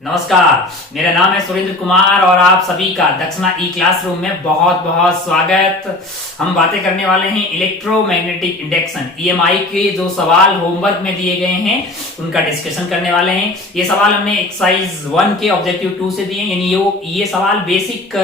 नमस्कार, मेरा नाम है सुरेंद्र कुमार और आप सभी का दक्षिणा ई क्लासरूम में बहुत बहुत स्वागत। हम बातें करने वाले हैं इलेक्ट्रोमैग्नेटिक इंडक्शन ईएमआई के जो सवाल होमवर्क में दिए गए हैं उनका डिस्कशन करने वाले हैं। ये सवाल हमने एक्सरसाइज 1 के ऑब्जेक्टिव 2 से दिए, यानी ये सवाल बेसिक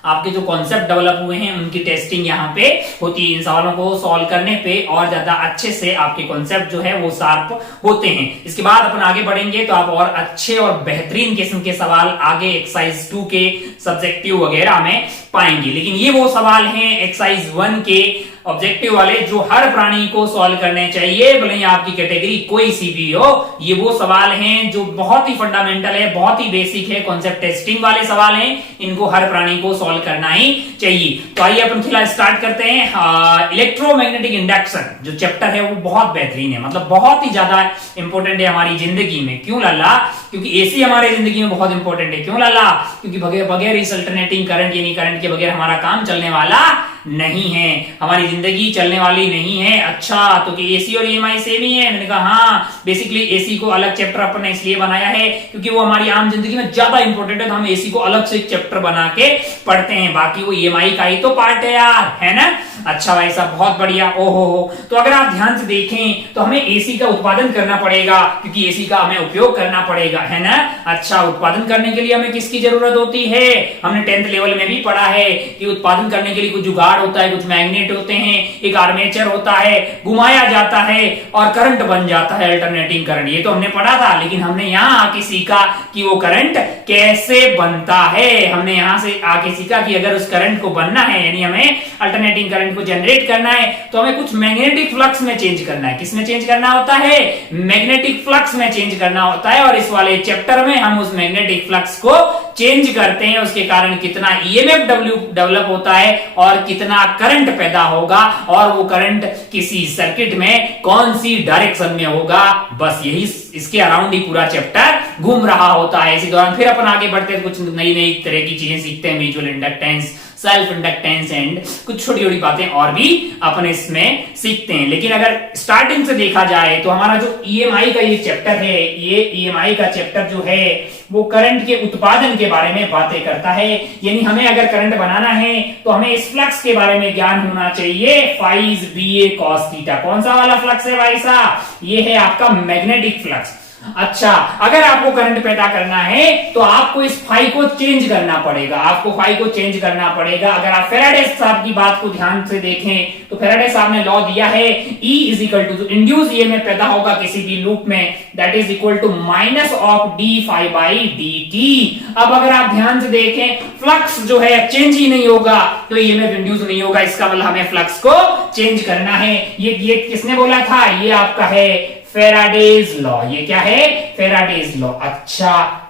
आपके जो कॉन्सेप्ट डेवलप हुए हैं उनकी टेस्टिंग यहाँ पे होती है। इन सवालों को सॉल्व करने पे और ज्यादा अच्छे से आपके कॉन्सेप्ट जो है वो शार्प होते हैं। इसके बाद अपन आगे बढ़ेंगे तो आप और अच्छे और बेहतरीन किस्म के सवाल आगे एक्सरसाइज 2 के सब्जेक्टिव वगैरह में पाएंगे। लेकिन ये वो सवाल हैं एक्सरसाइज 1 के ऑब्जेक्टिव वाले जो हर प्राणी को सॉल्व करने चाहिए, भले ही आपकी कैटेगरी कोई सी भी हो। ये वो सवाल हैं जो बहुत ही फंडामेंटल है, बहुत ही बेसिक है, कॉन्सेप्ट टेस्टिंग वाले सवाल हैं। इनको हर प्राणी को सॉल्व करना ही चाहिए। तो आइए अपन फिलहाल स्टार्ट करते हैं। इलेक्ट्रोमैग्नेटिक इंडक्शन जो चैप्टर है वो बहुत बेहतरीन है, मतलब बहुत ही ज्यादा इंपॉर्टेंट है हमारी जिंदगी में। क्यों लाला? क्योंकि एसी हमारे जिंदगी में बहुत इंपॉर्टेंट है। क्यों लाला? क्योंकि बगैर इस अल्टरनेटिंग करंट यानी करंट के बगैर हमारा काम चलने वाला नहीं है, हमारी जिंदगी चलने वाली नहीं है। अच्छा, तो कि एसी और ईएमआई सेम ही है? मैंने कहा हाँ, बेसिकली एसी को अलग चैप्टर अपन ने इसलिए बनाया है क्योंकि वो हमारी आम जिंदगी में ज्यादा इंपॉर्टेंट है, तो हम एसी को अलग से एक चैप्टर बना के पढ़ते हैं। बाकी वो ईएमआई का ही तो पार्ट है यार, है ना? अच्छा भाई साहब, बहुत बढ़िया। ओहो हो, तो अगर आप ध्यान से देखें तो हमें एसी का उत्पादन करना पड़ेगा क्योंकि एसी का हमें उपयोग करना पड़ेगा, है ना? अच्छा, उत्पादन करने के लिए हमें किसकी जरूरत होती है? हमने 10th लेवल में भी पढ़ा है कि उत्पादन करने के लिए कुछ जुगाड़ होता है, कुछ मैग्नेट होते हैं, एक आर्मेचर होता है, घुमाया जाता है और करंट बन जाता है, अल्टरनेटिंग करंट। ये तो हमने पढ़ा था, लेकिन हमने यहाँ आके सीखा कि वो करंट कैसे बनता है। हमने यहाँ से आके सीखा कि अगर उस करंट को बनना है, यानी हमें अल्टरनेटिंग करंट को जनरेट करना है, तो हमें कुछ मैग्नेटिक फ्लक्स में चेंज करना है। किसमें चेंज करना होता है? मैग्नेटिक फ्लक्स में चेंज करना होता है। और इस वाले चैप्टर में हम उस मैग्नेटिक फ्लक्स को चेंज करते हैं, उसके कारण कितना ईएमएफ डेवलप होता है और कितना करंट पैदा होगा, और वो करंट किसी सर्किट में कौन सी डायरेक्शन में होगा। बस यही इसके अराउंड ही पूरा चैप्टर घूम रहा होता है। इसी दौरान फिर अपन आगे बढ़ते हैं, कुछ नई नई तरह की चीजें सीखते हैं, mutual inductance, self inductance and कुछ छोटी छोटी बातें और भी अपन इसमें सीखते हैं। लेकिन अगर स्टार्टिंग से देखा जाए तो हमारा जो ईएमआई का ये चैप्टर है, ये ईएमआई का चैप्टर जो है वो करंट के उत्पादन के बारे में बातें करता है। यानी हमें अगर करंट बनाना है तो हमें इस फ्लक्स के बारे में ज्ञान होना चाहिए, फाइज बीए कॉस थीटा। कौन सा वाला फ्लक्स है भाई साहब? ये है आपका मैग्नेटिक फ्लक्स। अच्छा, अगर आपको करंट पैदा करना है तो आपको इस फाई को चेंज करना पड़ेगा, आपको फाई को चेंज करना पड़ेगा। अगर आप फेराडे साहब की बात को ध्यान से देखें तो फेराडे साहब ने लॉ दिया है E इज इक्वल टू, जो इंड्यूस ईएमएफ पैदा होगा किसी भी लूप में, that is equal to minus of D phi by D T. अब अगर आप ध्यान से देखें, फ्लक्स जो है चेंज ही नहीं होगा तो ईएमएफ इंड्यूस नहीं होगा। इसका मतलब हमें फ्लक्स को चेंज करना है। ये किसने बोला था? ये आपका है फेराडेज लॉ। ये क्या है? Faraday's law. अच्छा,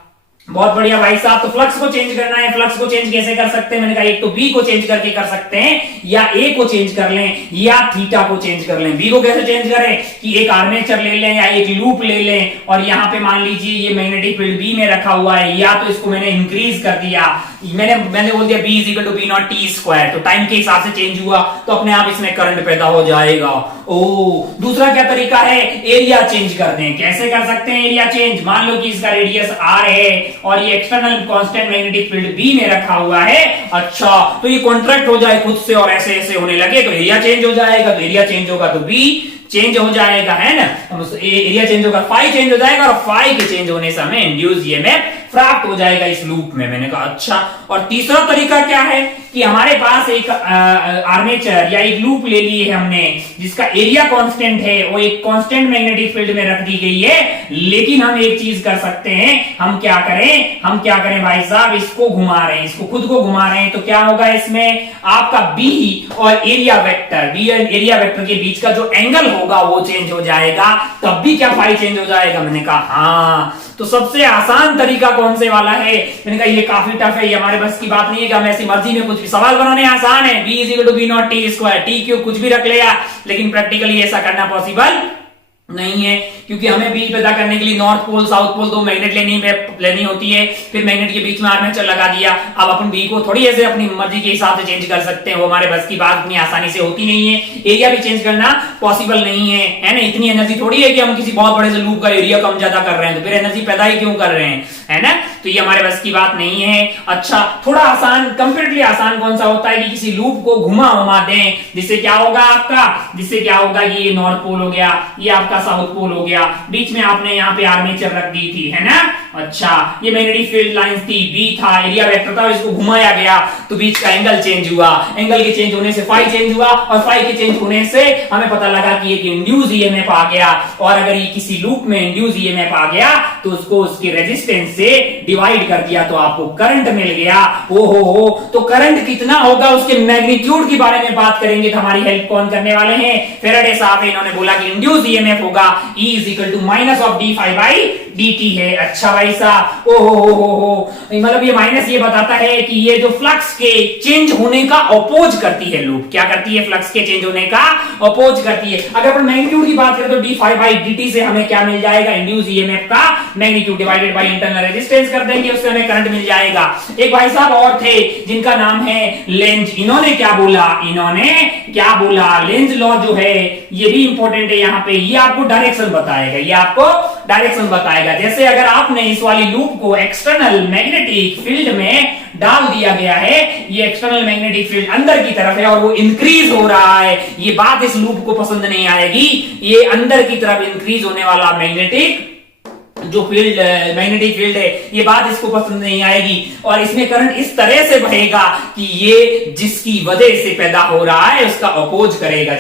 बहुत बढ़िया भाई साहब। तो फ्लक्स को चेंज करना है। फ्लक्स को चेंज कैसे कर सकते हैं? मैंने कहा एक तो बी को चेंज करके कर सकते हैं, या ए को चेंज कर लें, या थीटा को चेंज कर लें। बी को कैसे चेंज करें कि एक आर्मेचर ले लें या एक लूप ले लें, और यहां पे मान लीजिए ये मैग्नेटिक फील्ड बी में रखा हुआ है, या तो इसको मैंने इंक्रीज कर दिया, मैंने बोल दिया B is equal to B not T square, तो टाइम के हिसाब से चेंज हुआ तो अपने आप इसमें करंट पैदा हो जाएगा। ओ, दूसरा क्या तरीका है? एरिया चेंज कर दें। कैसे कर सकते हैं एरिया चेंज? मान लो कि इसका रेडियस आर है और ये external constant magnetic field B में रखा हुआ है। अच्छा, तो ये कॉन्ट्रैक्ट हो जाए खुद से और ऐसे ऐसे होने लगे तो एरिया चेंज हो जाएगा। तो एरिया चेंज होगा तो बी चेंज हो जाएगा, है ना? एरिया चेंज होगा, फाई चेंज हो जाएगा, और फाई के चेंज होने से हमें इंड्यूस ईएमएफ प्राप्त हो जाएगा इस लूप में। मैंने कहा अच्छा। और तीसरा तरीका क्या है कि हमारे पास एक आर्मेचर या एक लूप ले ली है हमने जिसका एरिया कांस्टेंट है, वो एक कांस्टेंट मैग्नेटिक फील्ड में रख दी गई है। लेकिन हम एक चीज कर सकते हैं, हम क्या करें भाई साहब? इसको घुमा रहे हैं, इसको खुद को घुमा रहे हैं, तो क्या होगा इसमें? आपका बी और एरिया वेक्टर के बीच का जो एंगल होगा वो चेंज हो जाएगा। तब भी क्या फाई चेंज हो जाएगा? मैंने कहा हाँ। तो सबसे आसान तरीका कौन से वाला है? मैंने कहा ये काफी टफ है, ये हमारे बस की बात नहीं है कि हम ऐसी मर्जी में कुछ भी सवाल बनाने आसान है। B is equal to B not T square, T cube कुछ भी रख लिया, लेकिन प्रैक्टिकली ऐसा करना पॉसिबल नहीं है क्योंकि हमें बीज पैदा करने के लिए नॉर्थ पोल साउथ पोल दो मैग्नेट लेनी होती है। फिर मैग्नेट के बीच में आर्मेचर लगा दिया। अब अपन बी को थोड़ी ऐसे अपनी मर्जी के हिसाब से चेंज कर सकते हैं, वो हमारे बस की बात इतनी आसानी से होती नहीं है। एरिया भी चेंज करना पॉसिबल नहीं है ना? इतनी एनर्जी थोड़ी है कि हम किसी बहुत बड़े से लूप का एरिया कम ज्यादा कर रहे हैं, तो फिर एनर्जी पैदा ही क्यों कर रहे हैं? है ना। तो ये हमारे बस की बात नहीं है। अच्छा, थोड़ा आसान, कंपेरेटिवली आसान कौन सा होता है कि किसी लूप को घुमा उमा दें, जिससे क्या होगा आपका, जिससे क्या होगा, ये नॉर्थ पोल हो गया, ये आपका साउथ पोल हो गया, बीच में आपने यहाँ पे आर्मेचर रख दी थी, है ना। अच्छा, ये मैग्नेटिक फील्ड लाइंस थी, बी था, एरिया वेक्टर था, इसको घुमाया गया तो बीच का एंगल चेंज हुआ, एंगल के चेंज होने से फाई चेंज हुआ, और फाई के चेंज होने से हमें पता लगा कि एक इंड्यूस ईएमएफ आ गया, और अगर ये किसी लूप में इंड्यूस ईएमएफ आ गया तो उसको उसके रेजिस्टेंस से डिवाइड कर दिया तो आपको करंट मिल गया। ओ हो, तो करंट कितना होगा उसके मैग्नीट्यूड के बारे में बात करेंगे तो हमारी हेल्प कौन करने वाले हैं, फैराडे साहब। इन्होंने बोला कि इंड्यूस ईएमएफ होगा E = minus of D phi by dt है। अच्छा भाई साहब, ओ हो, मतलब ये माइनस ये बताता है कि ये जो फ्लक्स के चेंज होने का अपोज करती है लूप, क्या करती है, फ्लक्स के चेंज होने का अपोज करती है। अगर अपन मैग्नीट्यूड की बात करें तो डी फाई बाई dt से हमें क्या मिल जाएगा, इंड्यूस ईएमएफ का magnitude divided by internal resistance कर देंगे, उससे हमें करंट मिल जाएगा। एक भाई साहब और थे जिनका नाम है लेंज, इन्होंने क्या बोला, लेंज लॉ जो है ये भी इंपॉर्टेंट है यहाँ पे, ये आपको डायरेक्शन बताएगा, जैसे अगर आपने इस वाली लूप को एक्सटर्नल मैग्नेटिक फील्ड में डाल दिया गया है, ये एक्सटर्नल मैग्नेटिक फील्ड अंदर की तरफ है और वो इंक्रीज हो रहा है, ये बात इस लूप को पसंद नहीं आएगी, ये अंदर की तरफ इंक्रीज होने वाला मैग्नेटिक जो फील्ड मैग्नेटिक फील्ड है, ये बात इसको पसंद नहीं आएगी, और इसमें करंट इस तरह से बहेगा कि ये जिसकी वजह से पैदा हो रहा है उसका अपोज करेगा,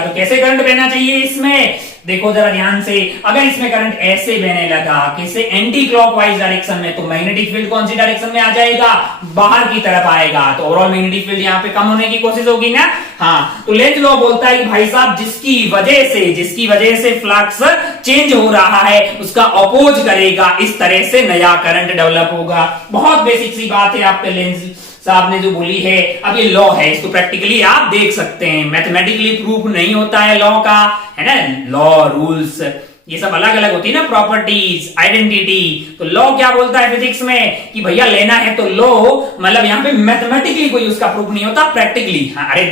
तो कैसे करंट बहना चाहिए इसमें, देखो जरा ध्यान से, अगर इसमें करंट ऐसे बहने लगा, किसे एंटी क्लॉकवाइज डायरेक्शन में, तो मैग्नेटिक फील्ड कौन सी डायरेक्शन में आ जाएगा, बाहर की तरफ आएगा, तो ओवरऑल मैग्नेटिक फील्ड यहाँ पे कम होने की कोशिश होगी ना। हाँ, तो लेंज लॉ बोलता है कि भाई साहब जिसकी वजह से फ्लक्स चेंज हो रहा है उसका अपोज करेगा, इस तरह से नया करंट डेवलप होगा। बहुत बेसिक सी बात है, आपके लेंज साहब ने जो बोली है। अब ये लॉ है, इसको प्रैक्टिकली आप देख सकते हैं, मैथमेटिकली प्रूफ नहीं होता है लॉ का, है ना। लॉ, रूल्स ये सब अलग अलग होती है ना, प्रॉपर्टीज, आइडेंटिटी। तो लॉ क्या बोलता है फिजिक्स में कि भैया लेना है तो लॉ, मतलब यहाँ पे मैथमेटिकली कोई उसका प्रूफ नहीं होता, प्रैक्टिकली। हाँ, अरे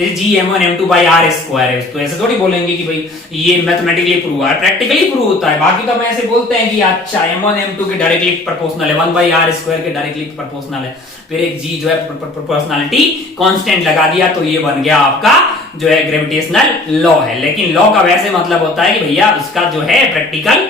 G(m1m2/r²) है, तो ऐसे थोड़ी बोलेंगे कि भाई ये मैथमेटिकली प्रूव है, प्रैक्टिकली प्रूव होता है। बाकी तो हम ऐसे बोलते हैं कि अच्छा m1 m2 के डायरेक्टली प्रोपोर्शनल है, 1/r² के डायरेक्टली प्रोपोर्शनल है, फिर एक G जो है प्रोपोर्शनलिटी कांस्टेंट लगा दिया तो ये बन गया आपका जो है ग्रेविटेशनल लॉ है। लेकिन लॉ का वैसे मतलब होता है कि भैया उसका जो है प्रैक्टिकल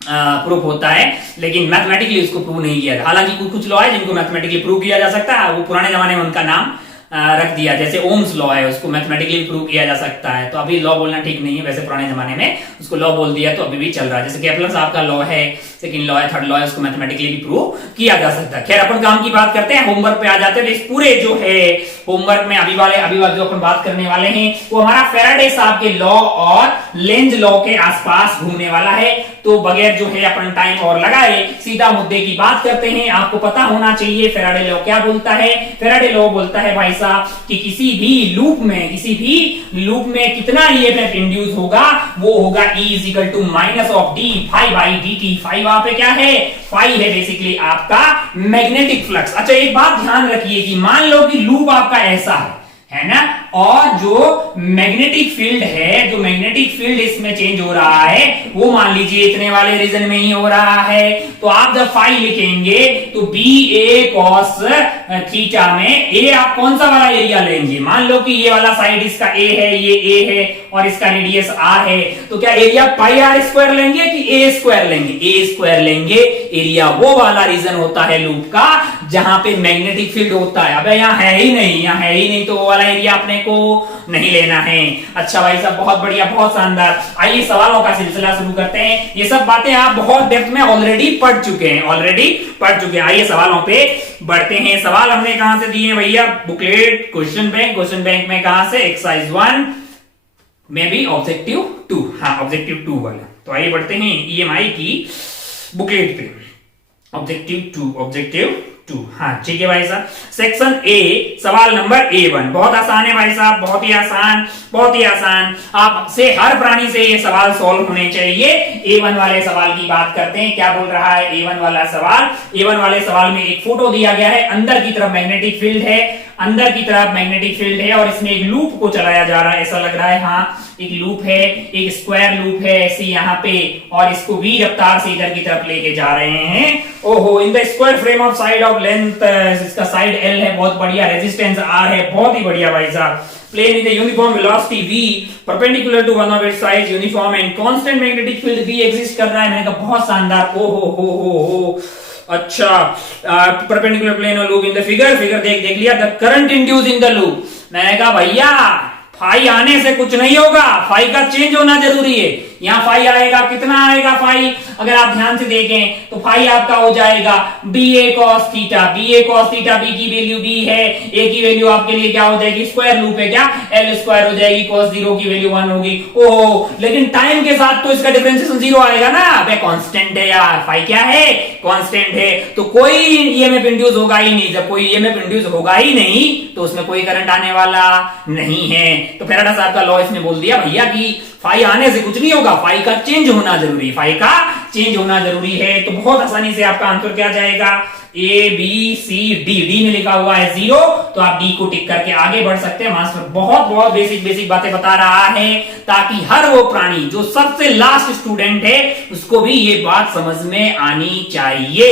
प्रूफ होता है, लेकिन मैथमेटिकली उसको प्रूव नहीं किया। हालांकि कुछ लॉ है जिनको मैथमेटिकली प्रूव किया जा सकता है, वो पुराने जमाने में उनका नाम रख दिया, जैसे ओम्स लॉ है, उसको मैथमेटिकली प्रूव किया जा सकता है, तो अभी लॉ बोलना ठीक नहीं है, वैसे पुराने जमाने में उसको लॉ बोल दिया तो अभी भी चल रहा है। जैसे केपलर साहब का लॉ है, सेकंड लॉ है, थर्ड लॉ है, उसको मैथमेटिकली भी प्रूव किया जा सकता है। खैर अपन काम की बात करते हैं, होमवर्क पे आ जाते हैं। तो इस पूरे जो है होमवर्क में अभी जो अपन बात करने वाले हैं वो हमारा फैराडे साहब के लॉ और लेंज लॉ के आसपास घूमने वाला है। तो बगैर जो है अपन टाइम और लगाए सीधा मुद्दे की बात करते हैं। आपको पता होना चाहिए फैराडे लॉ क्या बोलता है। फैराडे लॉ बोलता है भाई साहब कि किसी भी लूप में कितना ईएमएफ इंड्यूस होगा, वो होगा E = minus of D phi by dt। Phi वहां पे क्या है, फाई है बेसिकली आपका मैग्नेटिक फ्लक्स। अच्छा एक बात ध्यान रखिए कि मान लो कि लूप आपका ऐसा है ना, और जो मैग्नेटिक फील्ड इसमें चेंज हो रहा है वो मान लीजिए इतने वाले रीजन में ही हो रहा है, तो आप जब फाई लिखेंगे तो BA cos थीटा में A आप कौन सा वाला एरिया लेंगे, मान लो कि ये वाला साइड इसका A है, ये A है और इसका रेडियस R है, तो क्या एरिया πr² लेंगे कि A² लेंगे, A² लेंगे। एरिया वो वाला रीजन होता है लूप का जहां पे मैग्नेटिक फील्ड होता है। अब यहाँ है ही नहीं, तो वो वाला एरिया अपने को नहीं लेना है। अच्छा भाई साहब बहुत बढ़िया, बहुत शानदार। आइए सवालों का सिलसिला शुरू करते हैं। ये सब बातें आप बहुत डेप्थ में ऑलरेडी पढ़ चुके हैं। आइए सवालों पे बढ़ते हैं। सवाल हमने कहां से दिए हैं भैया, बुकलेट, क्वेश्चन बैंक में कहां से, एक्सरसाइज 1 में भी ऑब्जेक्टिव 2, हाँ ऑब्जेक्टिव 2 वाला। तो आइए बढ़ते हैं EMI की बुकलेट पे, ऑब्जेक्टिव 2। हाँ ठीक है भाई साहब। सेक्शन A सवाल नंबर A1 बहुत आसान है भाई साहब, बहुत ही आसान। आपसे हर प्राणी से ये सवाल सॉल्व होने चाहिए। A1 वाले सवाल की बात करते हैं, क्या बोल रहा है A1 वाला सवाल। A1 वाले सवाल में एक फोटो दिया गया है, अंदर की तरफ मैग्नेटिक फील्ड है और इसमें एक लूप को चलाया जा रहा है, ऐसा लग रहा है। हाँ एक लूप है, एक स्क्वायर लूप है ऐसे यहाँ पे, और इसको v रफ्तार से इधर की तरफ लेके जा रहे हैं। ओहो, in the square frame of side of length, इसका साइड l है, बहुत बढ़िया, रेजिस्टेंस r है, बहुत ही बढ़िया भाई साहब। Plane in the uniform velocity v perpendicular to one of its sides uniform and constant magnetic field v exist कर रहा है। मैंने कहा बहुत शानदार। ओहो हो, अच्छा, परपेंडिकुलर प्लेन और लूप इन द फिगर देख लिया। The current induce in the loop, मैंने कहा भैया फाई आने से कुछ नहीं होगा, फाई का चेंज होना जरूरी है। यहाँ फाई आएगा, कितना आएगा फाई, अगर आप ध्यान से देखें तो फाई आपका हो जाएगा बी ए कॉस थीटा, बी ए कॉस थीटा, बी की वैल्यू बी है, ए की वैल्यू आपके लिए क्या हो जाएगी, स्क्वायर लूप है क्या, एल स्क्वायर हो जाएगी, कॉस 0 की वैल्यू 1 होगी। ओहो, लेकिन टाइम के साथ तो इसका डिफरेंशिएशन 0 आएगा ना, वे कांस्टेंट है यार, फाई क्या है, कांस्टेंट है, तो कोई ईएमएफ इंड्यूस होगा ही नहीं। जब कोई ईएमएफ इंड्यूस होगा ही नहीं तो उसमें कोई करंट आने वाला नहीं है। तो फैराडे साहब का लॉ इसने बोल दिया भैया कि फाई आने से कुछ नहीं होगा, फाई का चेंज होना जरूरी, फाई का चेंज होना जरूरी है। तो बहुत आसानी से आपका आंसर क्या जाएगा, A B C D, D में लिखा हुआ है 0, तो आप डी को टिक करके आगे बढ़ सकते हैं। मास्टर बहुत बेसिक बातें बता रहा है ताकि हर वो प्राणी जो सबसे लास्ट स्टूडेंट है उसको भी ये बात समझ में आनी चाहिए।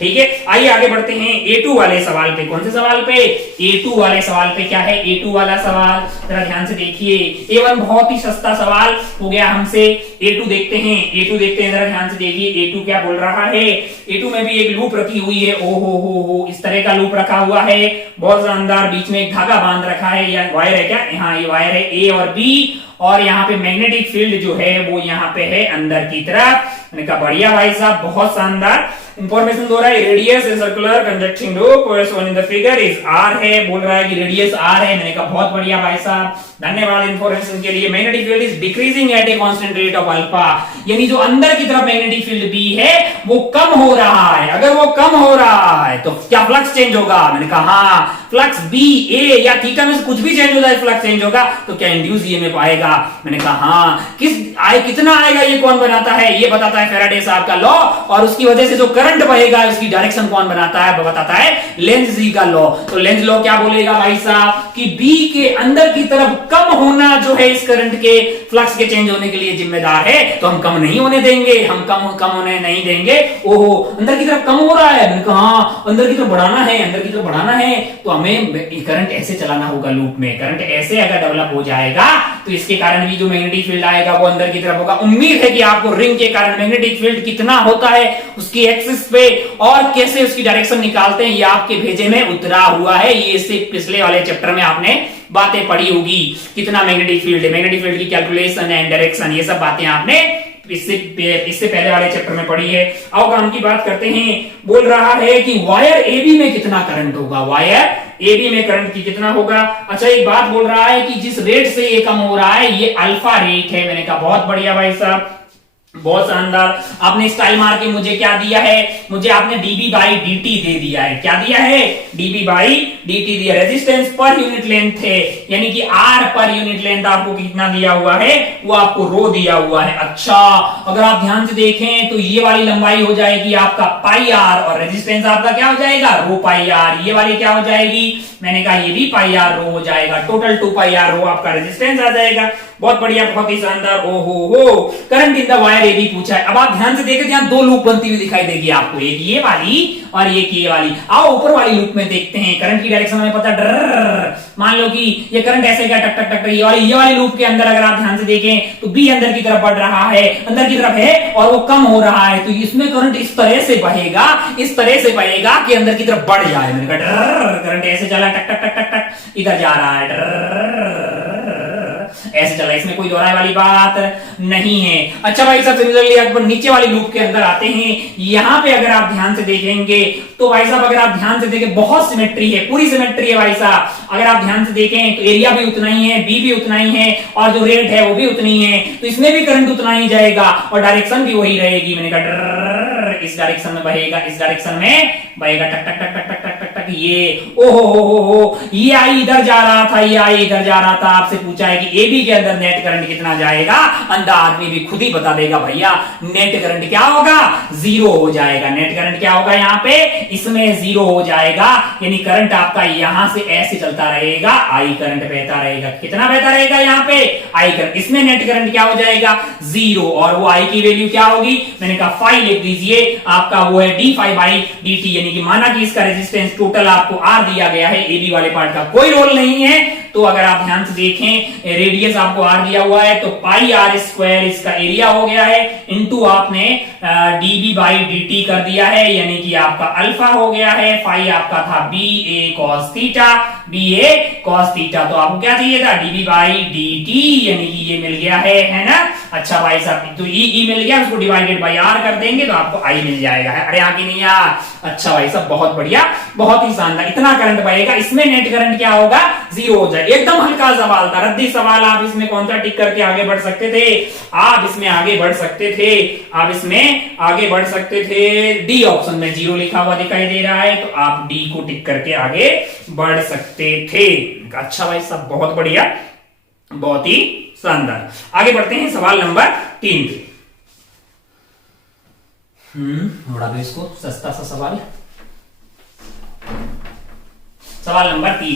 ठीक है, आइए आगे बढ़ते हैं A2 वाले सवाल पे। कौन से सवाल पे, A2 वाले सवाल पे। क्या है A2 वाला सवाल, जरा ध्यान से देखिए। A1 बहुत ही सस्ता सवाल हो गया हमसे, A2 देखते हैं, A2 देखते हैं, जरा ध्यान से देखिए A2 क्या बोल रहा है। A2 में भी एक लूप रखी हुई है, हो, इस तरह का लूप रखा हुआ है, बहुत शानदार, बीच में एक धागा बांध रखा है, या वायर है क्या, हाँ ये वायर है, ए और बी, और यहाँ पे मैग्नेटिक फील्ड जो है वो यहाँ पे है अंदर की तरफ। मैंने कहा बढ़िया भाई साहब, बहुत शानदार इंफॉर्मेशन दो रहा है। Radius is circular conducting loop shown in the figure is R है, बोल रहा है कि रेडियस आर है। मैंने कहा बहुत बढ़िया भाई साहब, धन्यवाद इंफॉर्मेशन के लिए। Magnetic field is decreasing eight a constant rate of alpha, यानी जो अंदर की तरफ मैग्नेटिक फील्ड बी है वो कम हो रहा है। अगर वो कम हो रहा है तो क्या फ्लक्स चेंज होगा, मैंने कहा हाँ, फ्लक्स बी ए या थीटा में से कुछ भी चेंज हो जाए, फ्लक्स चेंज होगा, तो क्या इंड्यूस ईएमएफ आएगा। मैंने कहा हाँ, कितना आएगा ये कौन बनाता है, ये बताता है फैराडे साहब का लॉ, और उसकी वजह से जो करंट बहेगा उसकी डायरेक्शन कौन बनाता है, बताता है लेंज का लॉ। तो लेंज लॉ क्या बोलेगा भाई साहब कि बी के अंदर की तरफ कम होना जो है इस करंट के फ्लक्स के चेंज होने के लिए जिम्मेदार है, तो हम कम नहीं होने देंगे, हम कम होने नहीं देंगे। ओहो, अंदर की तरफ कम हो रहा है, मैंने कहा हाँ, अंदर की तरफ बढ़ाना है, अंदर की तरफ बढ़ाना है, तो हमें करंट ऐसे चलाना होगा लूप में। करंट ऐसे अगर डेवलप हो जाएगा तो इसके कारण भी जो मैग्नेटिक फील्ड आएगा वो अंदर की तरफ होगा। उम्मीद है कि आपको रिंग के कारण मैग्नेटिक फील्ड कितना होता है उसकी एक्सिस पे और कैसे उसकी डायरेक्शन निकालते हैं ये आपके भेजे में उतरा हुआ है। ये इससे पिछले वाले चैप्टर में आपने बातें पढ़ी होगी, कितना मैग्नेटिक फील्ड है, मैग्नेटिक फील्ड की कैलकुलेशन एंड डायरेक्शन, ये सब बातें आपने इससे पहले वाले चैप्टर में पढ़ी है। आओ काम की बात करते हैं। बोल रहा है कि वायर AB में कितना करंट होगा, वायर AB में करंट की कितना होगा। अच्छा, एक बात बोल रहा है कि जिस रेट से ये कम हो रहा है ये अल्फा रेट है। मैंने कहा बहुत बढ़िया भाई साहब, बहुत शानदार। आपने स्टाइल मार के मुझे क्या दिया है, मुझे आपने dB बाई dt दे दिया है। क्या दिया है, dB बाई dt दिया। रेजिस्टेंस पर यूनिट लेंथ है, यानी कि R पर यूनिट लेंथ आपको कितना दिया हुआ है, वो आपको रो दिया हुआ है। अच्छा, अगर आप ध्यान से देखें तो ये वाली लंबाई हो जाएगी आपका पाई R, और रेजिस्टेंस आपका क्या हो जाएगा, रो पाई R। ये वाली क्या हो जाएगी, मैंने कहा ये भी पाई R रो हो जाएगा, टोटल 2 पाई R रो आपका रेजिस्टेंस आ जाएगा। बहुत बढ़िया, बहुत ही शानदार। ओहो हो, current in the wire AB पूछा है। अब आप ध्यान से देखें, यहाँ दो लूप बनती हुई दिखाई देगी आपको, एक ये वाली और एक ये वाली। आओ ऊपर वाली लूप में देखते हैं। करंट की डायरेक्शन हमें पता है, मान लो कि ये करंट ऐसे का टक टक टक, ये वाली लूप के अंदर अगर आप ध्यान से देखें तो B अंदर की तरफ बढ़ रहा है, अंदर की तरफ है, और वो कम हो रहा है, तो इसमें करंट इस तरह से बहेगा, इस तरह से बहेगा कि अंदर की तरफ बढ़ जाए। मैंने कहा करंट ऐसे चला, टक टक टक टक टक इधर जा रहा है, ऐसे चला, इसमें कोई दोहराए वाली बात नहीं है। अच्छा भाई साहब, सिमिलरली अगर नीचे वाली लूप के अंदर आते हैं, यहां पे अगर आप ध्यान से देखेंगे तो भाई साहब, अगर आप ध्यान से देखें बहुत सिमेट्री है, पूरी सिमेट्री है भाई साहब। अगर आप ध्यान से देखें तो एरिया भी उतना ही है, बी भी उतना ही है, और जो रेट है वो भी उतनी है, तो इसमें भी करंट उतना ही जाएगा और डायरेक्शन भी वही रहेगी। मैंने कहा इस डायरेक्शन में बहेगा, इस डायरेक्शन में बहेगा, टक टक टक टक टक टक टक, कट ये, ओहो हो, ये आई इधर जा रहा था, ये आई इधर जा रहा था। आपसे पूछा है कि AB के अंदर नेट करंट कितना जाएगा, अंधा आदमी भी खुद ही बता देगा भैया नेट करंट क्या होगा, 0 हो जाएगा। नेट करंट क्या होगा यहाँ पे, इसमें 0 हो जाएगा, यानी करंट आपका यहां से ऐसे चलता रहेगा, आई करंट बहता रहेगा। कितना बहता रहेगा यहाँ पे, आई करंट। इसमें नेट करंट क्या हो जाएगा, 0, और वो आई की वैल्यू क्या होगी, मैंने कहा फाई लिख दीजिए, आपका वो है D phi by D T, यानी कि माना कि इसका रेजिस्टेंस टोटल आपको आर दिया गया है, AB वाले पार्ट का कोई रोल नहीं है। तो अगर आप ध्यान से देखें, रेडियस आपको आर दिया हुआ है, तो पाई आर स्क्वायर इसका एरिया हो गया है, इनटू आपने डीबी बाई डी कर दिया है, यानी कि आपका अल्फा हो गया है। फाई आपका था बी ए कॉस थीटा, बी ए कॉस थीटा, तो आपको क्या चाहिए था, डीबी बाई डी टी, यानी कि ये मिल गया है ना। अच्छा भाई साहब, तो ई मिल गया, उसको डिवाइडेड बाई आर कर देंगे तो आपको आई मिल जाएगा। अरे आगे नहीं यार, अच्छा भाई साहब बहुत बढ़िया, बहुत ही शानदार। इतना करंट बहेगा, इसमें नेट करंट क्या होगा, 0 हो जाएगा। एकदम हल्का सवाल था, रद्दी सवाल। आप इसमें कौन सा टिक करके आगे बढ़ सकते थे, आप इसमें आगे बढ़ सकते थे, आप इसमें आगे बढ़ सकते थे। डी ऑप्शन में 0 लिखा हुआ दिखाई दे रहा है, तो आप डी को टिक करके आगे बढ़ सकते थे। अच्छा भाई साहब बहुत बढ़िया, बहुत ही शानदार। आगे बढ़ते हैं सवाल नंबर 3 पे। थोड़ा दो इसको, सस्ता सा सवाल। सवाल नंबर 3,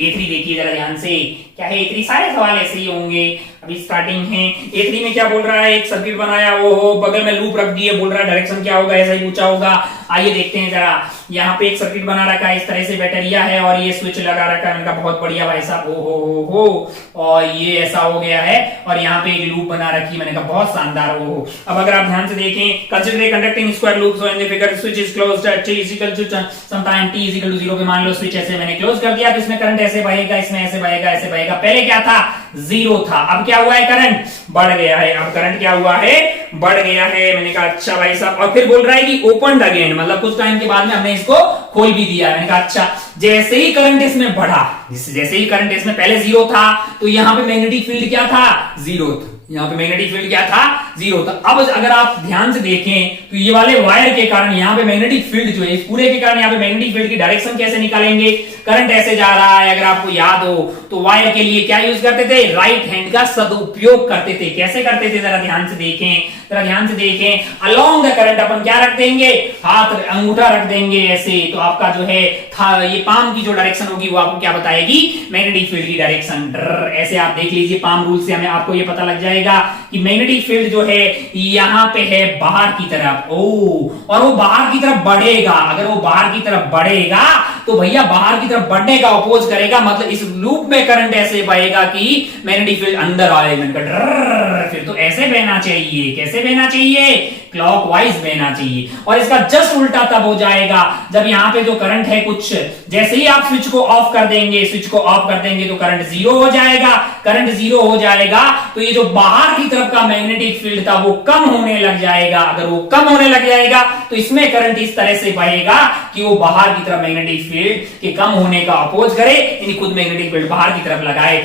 A3 देखिए जरा ध्यान से, क्या है A3, सारे सवाल ऐसे ही होंगे, अभी स्टार्टिंग है। A3 में क्या बोल रहा है, एक सर्किट बनाया, वो हो बगल में लूप रख दिए, बोल रहा है डायरेक्शन क्या होगा, ऐसा ही पूछा होगा। आइए देखते हैं जरा, यहाँ पे एक सर्किट बना रखा है, इस तरह से बैटरिया है और ये स्विच लगा रखा है। मैंने कहा बहुत बढ़िया भाई साहब, हो, और ये ऐसा हो गया है, और यहाँ पे एक लूप बना रखी, मैंने कहा बहुत शानदार हो। अब अगर आप ध्यान से देखें, consider a conducting square loop, so in the figure switch is closed at t equal to some time t equal to 0 पे मान लो स्विच ऐसे मैंने क्लोज कर दिया, तो इसमें करंट ऐसे बहेगा, इसमें ऐसे बहेगा, ऐसे बहेगा। पहले क्या था, 0 था, अब क्या हुआ है, करंट बढ़ गया है। अब करंट क्या हुआ है, बढ़ गया है। मैंने कहा अच्छा भाई साहब, और फिर बोल रहा है कि ओपन अगेन, मतलब कुछ टाइम के बाद में हमने इसको खोल भी दिया। मैंने कहा अच्छा, जैसे ही करंट इसमें बढ़ा, जैसे ही करंट इसमें पहले 0 था, तो यहां पे मैग्नेटिक फील्ड क्या था, 0 था। यहाँ पे मैग्नेटिक फील्ड क्या था, 0 था। अब अगर आप ध्यान से देखें, तो ये वाले वायर के कारण यहाँ पे मैग्नेटिक फील्ड जो है, इस पूरे के कारण यहाँ पे मैग्नेटिक फील्ड की डायरेक्शन कैसे निकालेंगे, करंट ऐसे जा रहा है। अगर आपको याद हो तो वायर के लिए क्या यूज करते थे, राइट हैंड का सदुपयोग करते थे। कैसे करते थे, जरा ध्यान से देखें, जरा ध्यान से देखें। अलोंग द करंट अपन क्या रख देंगे, हाथ अंगूठा रख देंगे ऐसे, तो आपका जो है ये पाम की जो डायरेक्शन होगी वो आपको क्या बताएगी, मैग्नेटिक फील्ड की डायरेक्शन। ऐसे आप देख लीजिए, पाम रूल से हमें आपको ये पता लग जाएगा कि मैग्नेटिक फील्ड जो है यहां पे है बाहर की तरफ, और वो बाहर की तरफ बढ़ेगा। अगर वो बाहर की तरफ बढ़ेगा तो भैया बाहर की तरफ बढ़ने का अपोज करेगा, मतलब इस लूप में करंट ऐसे बहेगा कि मैग्नेटिक फील्ड अंदर आएगा। फिर तो ऐसे बहना चाहिए, कैसे बहना चाहिए, क्लॉकवाइज बहना चाहिए। और इसका जस्ट उल्टा तब हो जाएगा जब यहाँ पे जो करंट है कुछ, जैसे ही आप स्विच को ऑफ कर देंगे, स्विच को ऑफ कर देंगे तो करंट 0 हो जाएगा। करंट 0 हो जाएगा तो ये जो बाहर की तरफ का मैग्नेटिक फील्ड था वो कम होने लग जाएगा। अगर वो कम होने लग जाएगा तो इसमें करंट इस तरह से बहेगा कि वो बाहर की तरफ मैग्नेटिक फील्ड के कम होने का अपोज करे, यानी खुद मैग्नेटिक फील्ड बाहर की तरफ लगाए।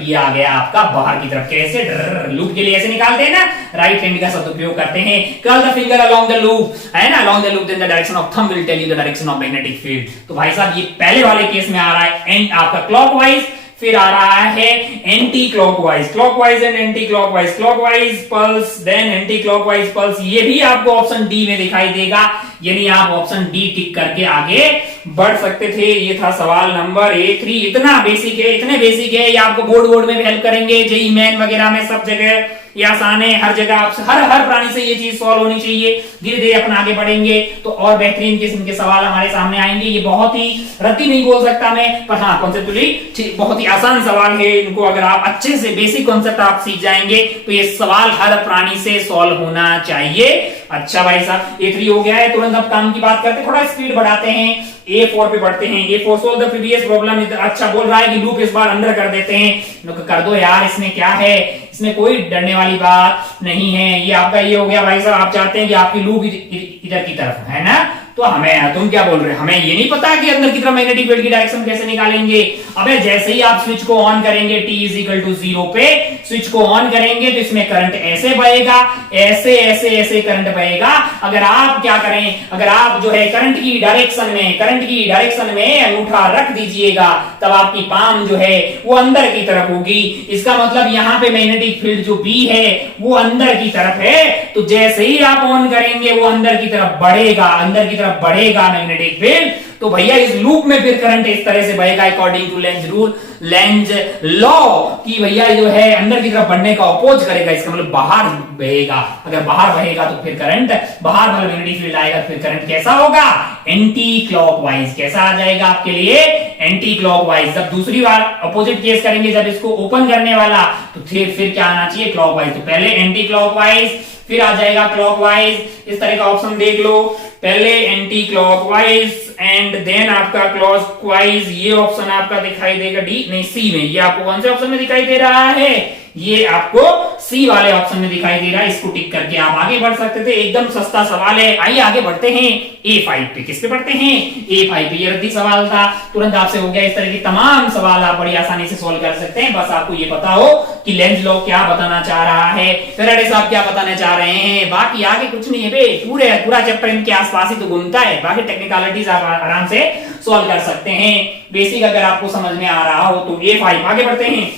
ये आ गया आपका बाहर की तरफ। कैसे, लूप के लिए ऐसे निकालते हैं ना, राइट हैंड का सदुपयोग करते हैं। Curl the finger along the loop, है ना, along the loop, then the direction of thumb will tell you the direction of magnetic field. तो भाई साहब ये पहले वाले केस में आ रहा है एंड आपका क्लॉकवाइज, फिर आ रहा है anticlockwise, clockwise and anticlockwise, clockwise pulse then anticlockwise pulse. ये भी आपको ऑप्शन डी में दिखाई देगा, यानी आप ऑप्शन डी टिक करके आगे बढ़ सकते थे। ये था सवाल नंबर A3। इतना बेसिक है, इतने बेसिक है, ये आपको बोर्ड में भी हेल्प करेंगे, जेई मेन वगैरह में सब जगह ये आसान है। हर जगह आपसे हर प्राणी से ये चीज सॉल्व होनी चाहिए। धीरे धीरे अपन आगे बढ़ेंगे तो और बेहतरीन किस्म के सवाल हमारे सामने आएंगे। ये बहुत ही रद्दी नहीं बोल सकता मैं, पर हाँ कॉन्सेप्चुअली बहुत ही आसान सवाल है। इनको अगर आप अच्छे से बेसिक कॉन्सेप्ट आप सीख जाएंगे तो ये सवाल हर प्राणी से सॉल्व होना चाहिए। अच्छा भाई साहब A3 हो गया है, तुरंत अब काम की बात करते, थोड़ा स्पीड बढ़ाते हैं, A4 पे बढ़ते हैं। A4 solve the previous problem. अच्छा बोल रहा है कि लूप इस बार अंदर कर देते हैं, कर दो यार, इसमें क्या है, इसमें कोई डरने वाली बात नहीं है। ये आपका ये हो गया भाई साहब, आप चाहते हैं कि आपकी लूप इधर की तरफ है ना, तो तो हमें, तुम क्या बोल रहे हो, हमें ये नहीं पता कि अंदर की तरफ मैग्नेटिक फील्ड की डायरेक्शन कैसे निकालेंगे। अबे जैसे ही आप स्विच को ऑन करेंगे t इज इक्वल टू 0 पे, स्विच को ऑन करेंगे तो इसमें करंट ऐसे बहेगा, ऐसे ऐसे ऐसे करंट बहेगा। अगर आप क्या करें, अगर आप जो है करंट की डायरेक्शन में अंगूठा रख दीजिएगा, तब आपकी पाम जो है वो अंदर की तरफ होगी। इसका मतलब यहाँ पे मैग्नेटिक फील्ड जो B है वो अंदर की तरफ है। तो जैसे ही आप ऑन करेंगे वो अंदर की तरफ बढ़ेगा मैग्नेटिक फील्ड। तो भैया इस लूप में फिर करंट इस तरह से बहेगा अकॉर्डिंग टू लेंज लॉ कि भैया जो है अंदर की तरफ बढ़ने का अपोज करेगा। इसका मतलब बाहर बहेगा। अगर बाहर बहेगा तो फिर करंट बाहर वाला मैग्नेटिक फील्ड आएगा, फिर करंट कैसा होगा, एंटी क्लॉकवाइज। कैसा आ जाएगा आपके लिए, एंटी क्लॉकवाइज। जब दूसरी बार अपोजिट केस करेंगे, जब इसको ओपन करने वाला, तो फिर क्या आना चाहिए, क्लॉकवाइज। तो पहले एंटी क्लॉकवाइज, फिर आ जाएगा क्लॉकवाइज। इस तरह का ऑप्शन देख लो, पहले एंटी क्लॉकवाइज एंड देन आपका क्लॉकवाइज। ये ऑप्शन आपका दिखाई देगा डी, नहीं सी में। ये आपको कौन से ऑप्शन में दिखाई दे रहा है, ये आपको सी वाले ऑप्शन में दिखाई दे रहा है। इसको टिक करके आप आगे बढ़ सकते थे। एकदम सस्ता सवाल है। आइए आगे बढ़ते हैं A5 पे। किस पे पढ़ते हैं, A5 पे। ये रद्दी सवाल था, तुरंत आपसे हो गया। इस तरह के तमाम सवाल आप बड़ी आसानी से सॉल्व कर सकते हैं। बस आपको ये पता हो कि लेंज लॉ क्या बताना चाह रहा है, फैराडे साहब क्या बताना चाह रहे हैं। बाकी आगे कुछ नहीं है बे, पूरा चैप्टर इनके आसपास ही तो घूमता है। बाकी टेक्निकलिटीज आप आराम से सॉल्व कर सकते हैं। बेसिक अगर आपको समझ में आ रहा हो तो। A5 आगे बढ़ते हैं।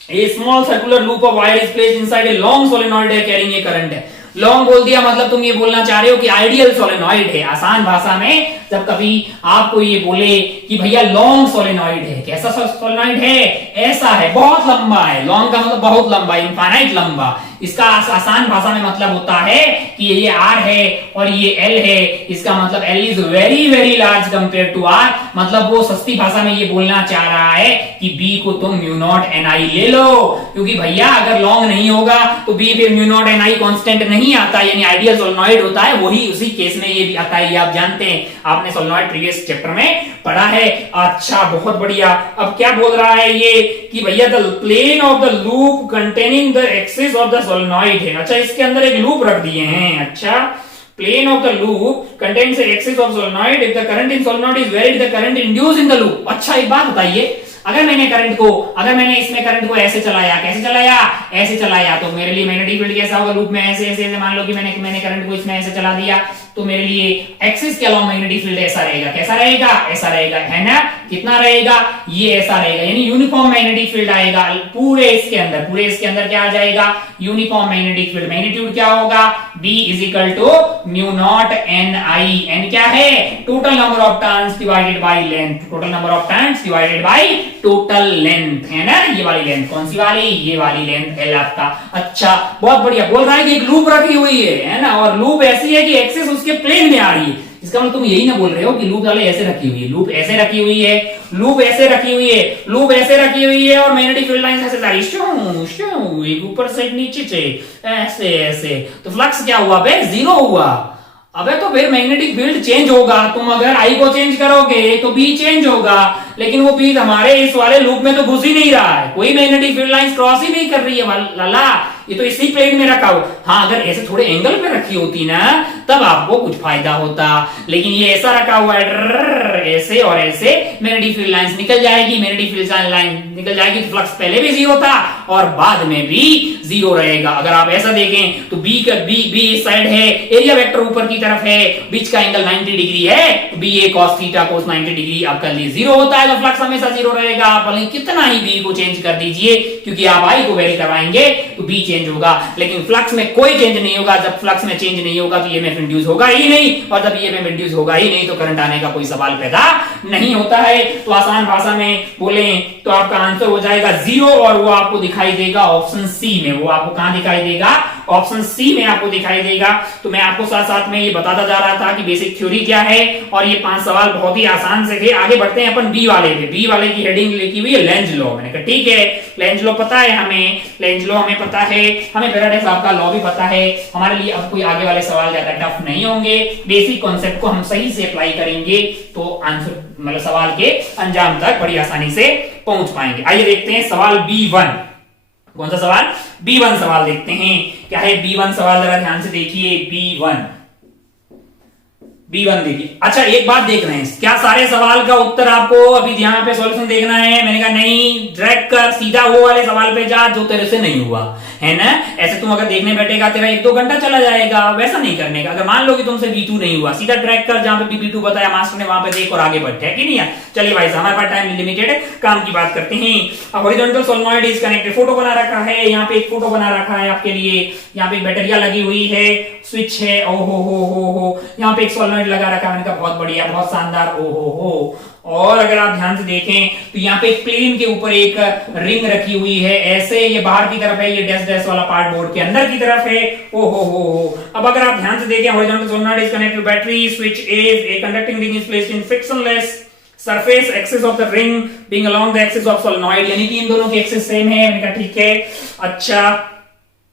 A small circular loop of wire is placed inside a long solenoid carrying a current है। लॉन्ग बोल दिया मतलब तुम ये बोलना चाह रहे हो कि आइडियल सोलेनॉइड है। आसान भाषा में जब कभी आपको ये बोले कि भैया लॉन्ग सोलेनॉइड है, कैसा सोलेनॉइड है, ऐसा है, बहुत लंबा है। लॉन्ग का मतलब बहुत लंबा, इनफाइनाइट लंबा। इसका आसान भाषा में मतलब होता है कि ये R है और ये L है। इसका मतलब L is very very large compare to R। मतलब वो सस्ती भाषा में ये बोलना चाह रहा है कि B को तुम म्यू नॉट NI ले लो, क्योंकि भैया अगर लॉन्ग नहीं होगा तो B पे म्यू नॉट NI कांस्टेंट नहीं आता, यानी आइडियल सोलेनॉइड होता है। वही उसी केस में ये भी आता है, ये आप जानते हैं, आपने सोलेनॉइड प्रीवियस चैप्टर में पढ़ा है। अच्छा, बहुत बढ़िया। अब क्या बोल रहा है ये कि भैया the plane of the loop containing the axis of the solenoid है। अच्छा, इसके अंदर एक लूप रख दिए हैं। अच्छा, plane of the loop contains the axis of solenoid. If the current in solenoid is varied, the current induced in the loop. अच्छा, एक बात बताइए, अगर मैंने इसमें करंट को ऐसे चलाया, कैसे चलाया, ऐसे चलाया, तो मेरे लिए मैग्नेटिक फील्ड कैसा होगा, लूप में ऐसे ऐसे ऐसे। मान लो कि मैंने करंट को इसमें ऐसे चला दिया, तो मेरे लिए एक्सिस के अलोंग मैग्नेटिक फील्ड ऐसा रहेगा। कैसा रहेगा, ऐसा रहेगा, है ना। कितना रहेगा, ये ऐसा रहेगा, यानी यूनिफॉर्म मैग्नेटिक फील्ड आएगा पूरे इसके अंदर क्या आ जाएगा, यूनिफॉर्म मैग्नेटिक फील्ड। मैग्नीट्यूड क्या होगा, B is equal to mu not NI। N क्या है, total number of turns divided by length. Total number of turns divided by total length, है ना। ये वाली लेंथ कौन सी वाली, ये वाली लेंथ L आपका। अच्छा, बहुत बढ़िया। बोल रहा है कि एक लूप रखी हुई है ना, और लूप ऐसी है कि एक्सिस उसके प्लेन में आ रही है। इसका मतलब तुम यही ना बोल रहे हो कि लूप वाले ऐसे रखी हुई है, लूप ऐसे रखी हुई है, लूप ऐसे रखी हुई है, लूप ऐसे रखी हुई है, और मैग्नेटिक फील्ड लाइंस ऐसे जा रही है, एक ऊपर से नीचे से ऐसे ऐसे। तो फ्लक्स क्या हुआ बे, जीरो हुआ। अबे तो फिर मैग्नेटिक फील्ड चेंज होगा। तुम अगर आई को चेंज करोगे तो बी चेंज होगा, लेकिन वो बी हमारे इस वाले लूप में तो घुस ही नहीं रहा है, कोई मैग्नेटिक फील्ड लाइंस क्रॉस ही नहीं कर रही है लाला। ये तो इसी प्लेन में रखा हो। हाँ, अगर ऐसे थोड़े एंगल पे रखी होती ना, तब आपको कुछ फायदा होता, लेकिन ये ऐसा रखा हुआ है, ऐसे और ऐसे। मैग्नेटिक फील्ड लाइंस निकल जाएगी, मैग्नेटिक फील्ड लाइन निकल जाएगी, तो फ्लक्स पहले भी जीरो था और बाद में भी जीरो रहेगा। अगर आप ऐसा देखें तो बी इस साइड है, एरिया वेक्टर ऊपर की तरफ है, बीच का एंगल 90 डिग्री है, तो बी ए कॉस थीटा कोस 90 डिग्री आपका लिए जीरो होता है, तो फ्लक्स हमेशा जीरो रहेगा। आप भले कितना ही बी को चेंज कर दीजिए, क्योंकि आप आई को वेरी करवाएंगे तो बी चेंज होगा, लेकिन फ्लक्स में कोई चेंज नहीं होगा। जब फ्लक्स में चेंज नहीं होगा तो ईएमएफ इंड्यूस होगा ही नहीं, और जब ईएमएफ इंड्यूस होगा ही नहीं तो करंट आने का कोई सवाल पैदा नहीं होता है। तो आसान भाषा में बोले तो आपका आंसर हो जाएगा जीरो, और वो आपको दिखाई देगा ऑप्शन सी में। वो आपको कहां दिखाई देगा, ऑप्शन सी में आपको दिखाई देगा। तो मैं आपको साथ साथ में ये बताता जा रहा था कि बेसिक थ्योरी क्या है, और ये 5 सवाल बहुत ही आसान से थे। आगे बढ़ते हैं अपन बी वाले पे। बी वाले की हेडिंग लिखी हुई है लेंज लॉ। मैंने कहा ठीक है, लेंज लॉ पता है हमें, लेंज लॉ हमें पता है, हमें फैराडे साहब का लॉ भी पता है। हमारे लिए अब कोई आगे वाले सवाल ज्यादा टफ नहीं होंगे। बेसिक कॉन्सेप्ट को हम सही से अप्लाई करेंगे तो आंसर मतलब सवाल के अंजाम तक बड़ी आसानी से पहुंच पाएंगे। आइए देखते हैं सवाल B1। कौन सा सवाल, B1 सवाल देखते हैं। क्या है B1 सवाल, जरा ध्यान से देखिए। B1 B1 देखिए। अच्छा एक बात देख रहे हैं, क्या सारे सवाल का उत्तर आपको अभी यहाँ पे सॉल्यूशन देखना है? मैंने कहा नहीं, ड्रैग कर सीधा वो वाले सवाल पे जा जो तेरे से नहीं हुआ है ना। ऐसे तुम अगर देखने बैठेगा तेरा 1-2 घंटा चला जाएगा, वैसा नहीं करने का। अगर मान लो कि तुमसे B2 नहीं हुआ, सीधा ड्रैग कर जहां पे B2 बताया मास्टर ने, वहां पे देख और आगे बढ़, है कि नहीं है। चलिए भाई हमारे पास टाइम लिमिटेड है, काम की बात करते हैं। अब horizontal solenoid is connected, photo बना रखा है, यहाँ पे एक फोटो बना रखा है आपके लिए, यहाँ पे एक बैटरिया लगी हुई है, स्विच है, ओ हो, यहाँ पे एक सोलेनॉइड लगा रखा है। मैंने कहा बहुत बढ़िया, बहुत शानदार, ओ हो। और अगर आप ध्यान से देखें तो यहाँ पे एक प्लेन के ऊपर एक रिंग रखी हुई है, ऐसे ये बाहर की तरफ है, ये डैश डैश वाला पार्ट बोर्ड के अंदर की तरफ है, ओ हो। अब अगर आप ध्यान से देखें, horizontal solenoid is connected to battery, switch is a conducting ring is placed in frictionless surface axis of the ring being along the axis of solenoid, यानी कि इन दोनों की एक्सिस सेम है। मैंने कहा ठीक है। अच्छा,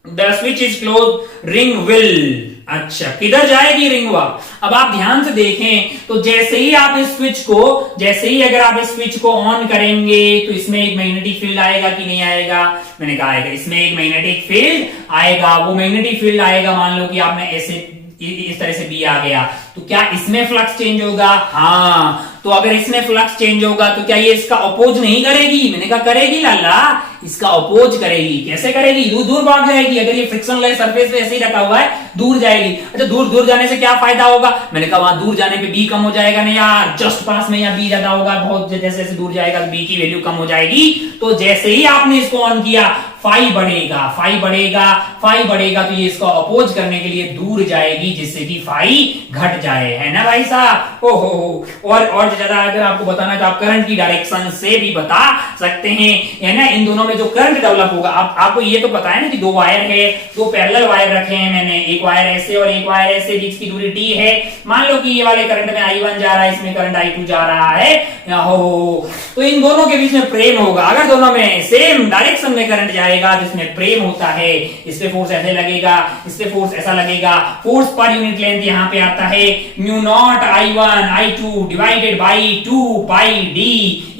the switch is close, ring will, अच्छा किधर जाएगी रिंग? अब आप ध्यान से देखें तो जैसे ही आप इस स्विच को, जैसे ही अगर आप इस स्विच को ऑन करेंगे तो इसमें एक मैग्नेटिक फील्ड आएगा कि नहीं आएगा? मैंने कहा आएगा, इसमें एक मैग्नेटिक फील्ड आएगा। वो मैग्नेटिक फील्ड आएगा, मान लो कि आपने ऐसे इस तरह से बी आ गया, तो क्या इसमें फ्लक्स चेंज होगा? हाँ, तो अगर इसमें फ्लक्स चेंज होगा तो क्या ये इसका अपोज नहीं करेगी? मैंने कहा करेगी लाला, इसका अपोज करेगी। कैसे करेगी? दूर दूर भाग जाएगी। अगर ये फ्रिक्शनलेस सरफेस पे ऐसे ही रखा हुआ है, दूर जाएगी। अच्छा, दूर दूर जाने से क्या फायदा होगा? मैंने कहा वहां दूर जाने पे बी कम हो जाएगा ना यार, जस्ट पास में या बी ज्यादा होगा, बहुत जैसे जैसे दूर जाएगा बी की वैल्यू कम हो जाएगी। तो जैसे ही आपने इसको ऑन किया, फाई बढ़ेगा, फाई बढ़ेगा, फाई बढ़ेगा, तो ये इसको अपोज करने के लिए दूर जाएगी, जिससे कि फाई घट जाए, है ना भाई साहब। ओहो, और ज्यादा अगर आपको बताना तो आप करंट की डायरेक्शन से भी बता सकते हैं, है ना। इन दोनों में जो करंट डेवलप होगा, आपको ये तो पता है ना कि 2 वायर है, 2 पैरेलल वायर रखे हैं मैंने, एक वायर ऐसे और एक वायर ऐसे, बीच की दूरी d है। मान लो कि ये वाले करंट में I1 जा रहा है, इसमें करंट I2 जा रहा है, हो तो इन दोनों के बीच में प्रेम होगा। अगर दोनों में सेम डायरेक्शन में करंट जाएगा जिसमें प्रेम होता है, इस पे फोर्स ऐसे लगेगा, इस पे फोर्स ऐसा लगेगा। फोर्स पर यूनिट लेंथ यहाँ पे आता है mu naught I1 I2 divided by 2 pi d,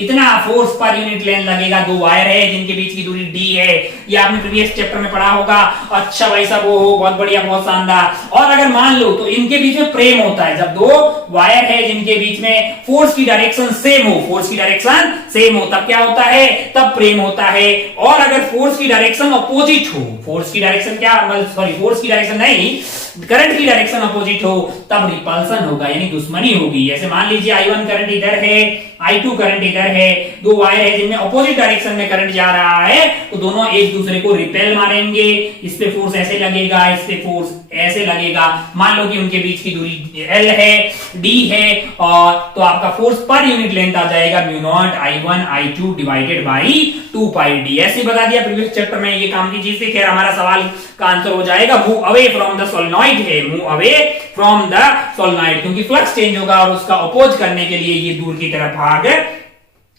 इतना फोर्स पर यूनिट लेंथ लगेगा। 2 वायर है जिनके बीच की दूरी d है, ये आपने प्रीवियस चैप्टर में पढ़ा होगा। अच्छा भाई साहब, वो बहुत बढ़िया, बहुत शानदार। और अगर मान लो तो इनके बीच में प्रेम होता है, जब 2 वायर है जिनके बीच में फोर्स की डायरेक्शन सेम हो, फोर्स की डायरेक्शन सेम हो, तब क्या होता है? तब प्रेम होता है। और अगर फोर्स की डायरेक्शन अपोजिट हो, फोर्स की डायरेक्शन क्या, सॉरी फोर्स की डायरेक्शन नहीं, करंट की डायरेक्शन अपोजिट हो, तब रिपल्सन होगा, यानी दुश्मनी होगी। ऐसे मान लीजिए I1 करंट इधर है, I2 करंट इधर है, 2 वायर है जिनमें अपोजिट डायरेक्शन में करंट जा रहा है, तो दोनों एक दूसरे को रिपेल मारेंगे। इस पे फोर्स ऐसे लगेगा, इस पे फोर्स ऐसे लगेगा। मान लो कि उनके बीच की दूरी L है, D है, और तो आपका फोर्स पर यूनिट लेंथ आ जाएगा mu naught I1 I2 divided by 2 pi d। ऐसे बता दिया प्रीवियस चैप्टर में, ये काम की चीज थी। खैर हमारा सवाल का आंसर हो जाएगा move away from the solenoid है, move away from the solenoid, क्योंकि फ्लक्स चेंज होगा और उसका अपोज करने के लिए ये दूर की तरफ भाग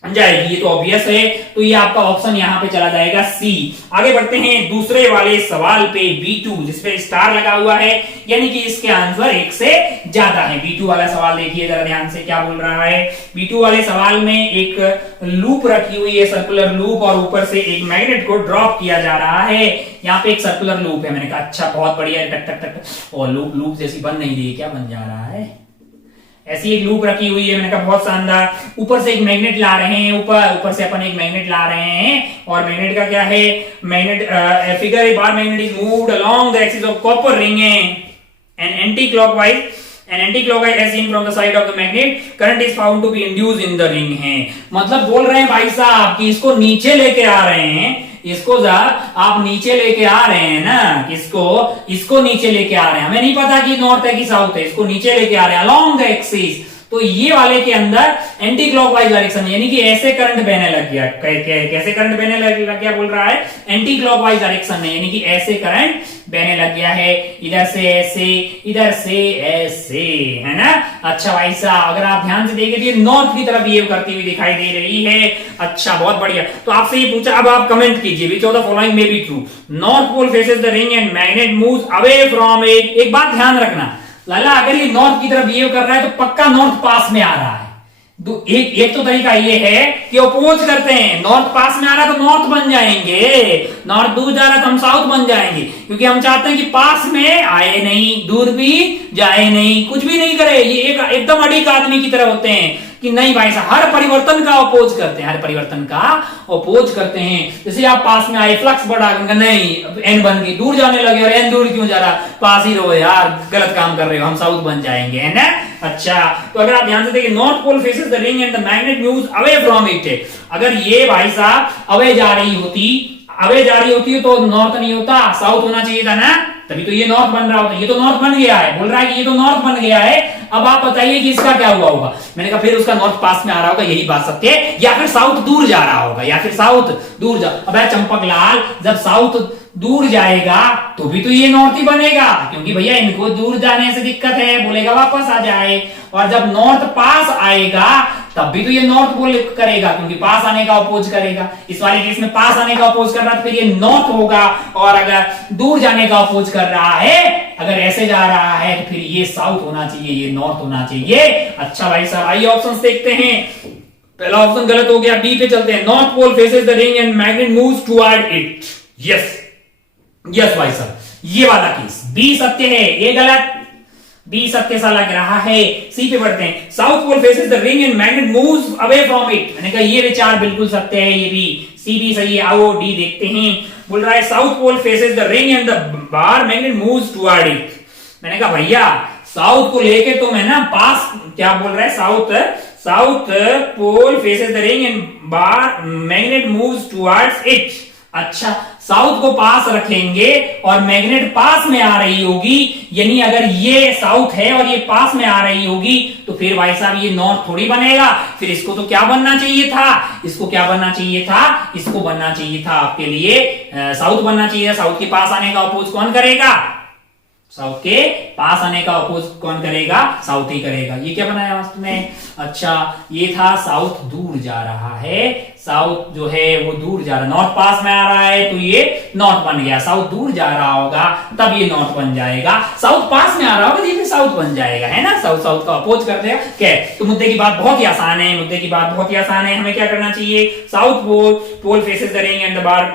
जाएगी। ये तो ऑब्वियस है, तो ये आपका ऑप्शन यहाँ पे चला जाएगा सी। आगे बढ़ते हैं दूसरे वाले सवाल पे, B2 जिसपे स्टार लगा हुआ है, यानी कि इसके आंसर 1 से ज्यादा है। B2 वाला सवाल देखिए जरा ध्यान से, क्या बोल रहा है। B2 वाले सवाल में एक लूप रखी हुई है, सर्कुलर लूप, और ऊपर से एक मैग्नेट को ड्रॉप किया जा रहा है। यहाँ पे एक सर्कुलर लूप है। मैंने कहा अच्छा बहुत बढ़िया, टक टक टक, और लूप जैसी बन नहीं रही है, क्या बन जा रहा है? ऐसी एक लूप रखी हुई है। मैंने कहा बहुत शानदार। ऊपर से एक मैग्नेट ला रहे हैं, ऊपर से अपन एक मैग्नेट ला रहे हैं, और मैग्नेट का क्या है, magnet figure A bar magnet is moved along the axis of copper ring and anti clockwise as seen from the side of the magnet, current is found to be induced in the ring है। मतलब बोल रहे हैं भाई साहब कि इसको नीचे लेके आ रहे हैं, इसको आप नीचे लेके आ रहे हैं ना, इसको नीचे लेके आ रहे हैं। हमें नहीं पता कि नॉर्थ है कि साउथ है, इसको नीचे लेके आ रहे हैं अलोंग द एक्सिस। तो ये वाले के अंदर एंटी क्लॉकवाइज डायरेक्शन, यानी कि ऐसे करंट बहने लग गया। कैसे करंट बहने लग गया बोल रहा है? एंटी क्लॉकवाइज डायरेक्शन में, यानी कि ऐसे करंट बहने लग गया है, इधर से ऐसे, इधर से ऐसे, है ना। अच्छा भाई साहब, अगर आप ध्यान से देखें तो नॉर्थ की तरफ बिहेव करती हुई दिखाई दे रही है। अच्छा बहुत बढ़िया। तो आपसे ये पूछा, अब आप कमेंट कीजिए, which of the following may be true. North pole faces the ring and magnet moves away from it. एक बात ध्यान रखना लाला, अगर ये नॉर्थ की तरफ बिहेव कर रहा है तो पक्का नॉर्थ पास में आ रहा है, एक तो तरीका ये है कि अपोज करते हैं, नॉर्थ पास में आ रहा है तो नॉर्थ बन जाएंगे, नॉर्थ दूर जा रहा है तो हम साउथ बन जाएंगे, क्योंकि हम चाहते हैं कि पास में आए नहीं, दूर भी जाए नहीं, कुछ भी नहीं करे। ये एकदम अड़ीक आदमी की तरह होते हैं कि नहीं भाई साहब, हर परिवर्तन का अपोज करते हैं, हर परिवर्तन का अपोज करते हैं। जैसे आप पास में आए, फ्लक्स बढ़ा, नहीं एन बन गई, दूर जाने लगे, और एन दूर क्यों जा रहा, पास ही रहो यार, गलत काम कर रहे हो, हम साउथ बन जाएंगे, है ना। अच्छा, तो अगर आप ध्यान से देखिए, north pole faces the ring and the magnet moves away from it. अगर ये भाई साहब अवे जा रही होती तो नॉर्थ नहीं होता, साउथ होना चाहिए था ना, तभी तो ये नॉर्थ बन रहा होता। ये तो नॉर्थ बन गया है, बोल रहा है कि ये तो नॉर्थ बन गया है। अब आप बताइए कि इसका क्या हुआ होगा। मैंने कहा फिर उसका नॉर्थ पास में आ रहा होगा, यही बात सत्य है, या फिर साउथ दूर जा रहा होगा, या फिर साउथ दूर जा। अब चंपक लाल, जब साउथ दूर जाएगा तो भी तो ये नॉर्थ ही बनेगा, क्योंकि भैया इनको दूर जाने से दिक्कत है, बोलेगा वापस आ जाए। और जब नॉर्थ पास आएगा तब भी तो ये नॉर्थ बोल करेगा, क्योंकि पास आने का अपोज करेगा। इस वाले केस में पास आने का अपोज कर रहा है तो फिर ये नॉर्थ होगा, और अगर दूर जाने का अपोज कर रहा है, अगर ऐसे जा रहा है तो फिर ये साउथ होना चाहिए, ये नॉर्थ होना चाहिए। अच्छा भाई साहब, आइए ऑप्शन देखते हैं। पहला ऑप्शन गलत हो गया, डी पे चलते हैं। North pole faces the ring and magnet moves toward it. Yes भाई साहब, ये वाला केस बी सत्य है, ये गलत, बी सत्य सा लग रहा है। सी पे बढ़ते हैं। South pole faces the ring and magnet moves away from it. मैंने कहा ये विचार बिल्कुल सत्य है, ये भी, सी भी सही है। आओ डी देखते हैं। बोल रहा है south pole faces the ring and the bar magnet moves toward it. मैंने कहा भैया साउथ को लेके तो मैं ना पास, क्या बोल रहा है, south pole faces the ring and bar magnet moves towards it. अच्छा, साउथ को पास रखेंगे और मैग्नेट पास में आ रही होगी, यानी अगर ये साउथ है और ये पास में आ रही होगी तो फिर भाई साहब ये नॉर्थ थोड़ी बनेगा। फिर इसको तो क्या बनना चाहिए था, इसको बनना चाहिए था आपके लिए साउथ बनना चाहिए। साउथ के पास आने का अपोज कौन करेगा, साउथ के पास आने का अपोज कौन करेगा, साउथ ही करेगा। ये क्या बनाया वास्तव में, अच्छा ये था साउथ दूर जा रहा है, साउथ जो है वो दूर जा रहा है, नॉर्थ पास में आ रहा है तो ये नॉर्थ बन गया, साउथ दूर जा रहा होगा तब ये नॉर्थ बन जाएगा, साउथ पास में आ रहा होगा तो ये फिर साउथ बन जाएगा, है ना। साउथ का अपोज कर देगा। क्या तो मुद्दे की बात बहुत ही आसान है, हमें क्या करना चाहिए, south pole faces the ring and the bar,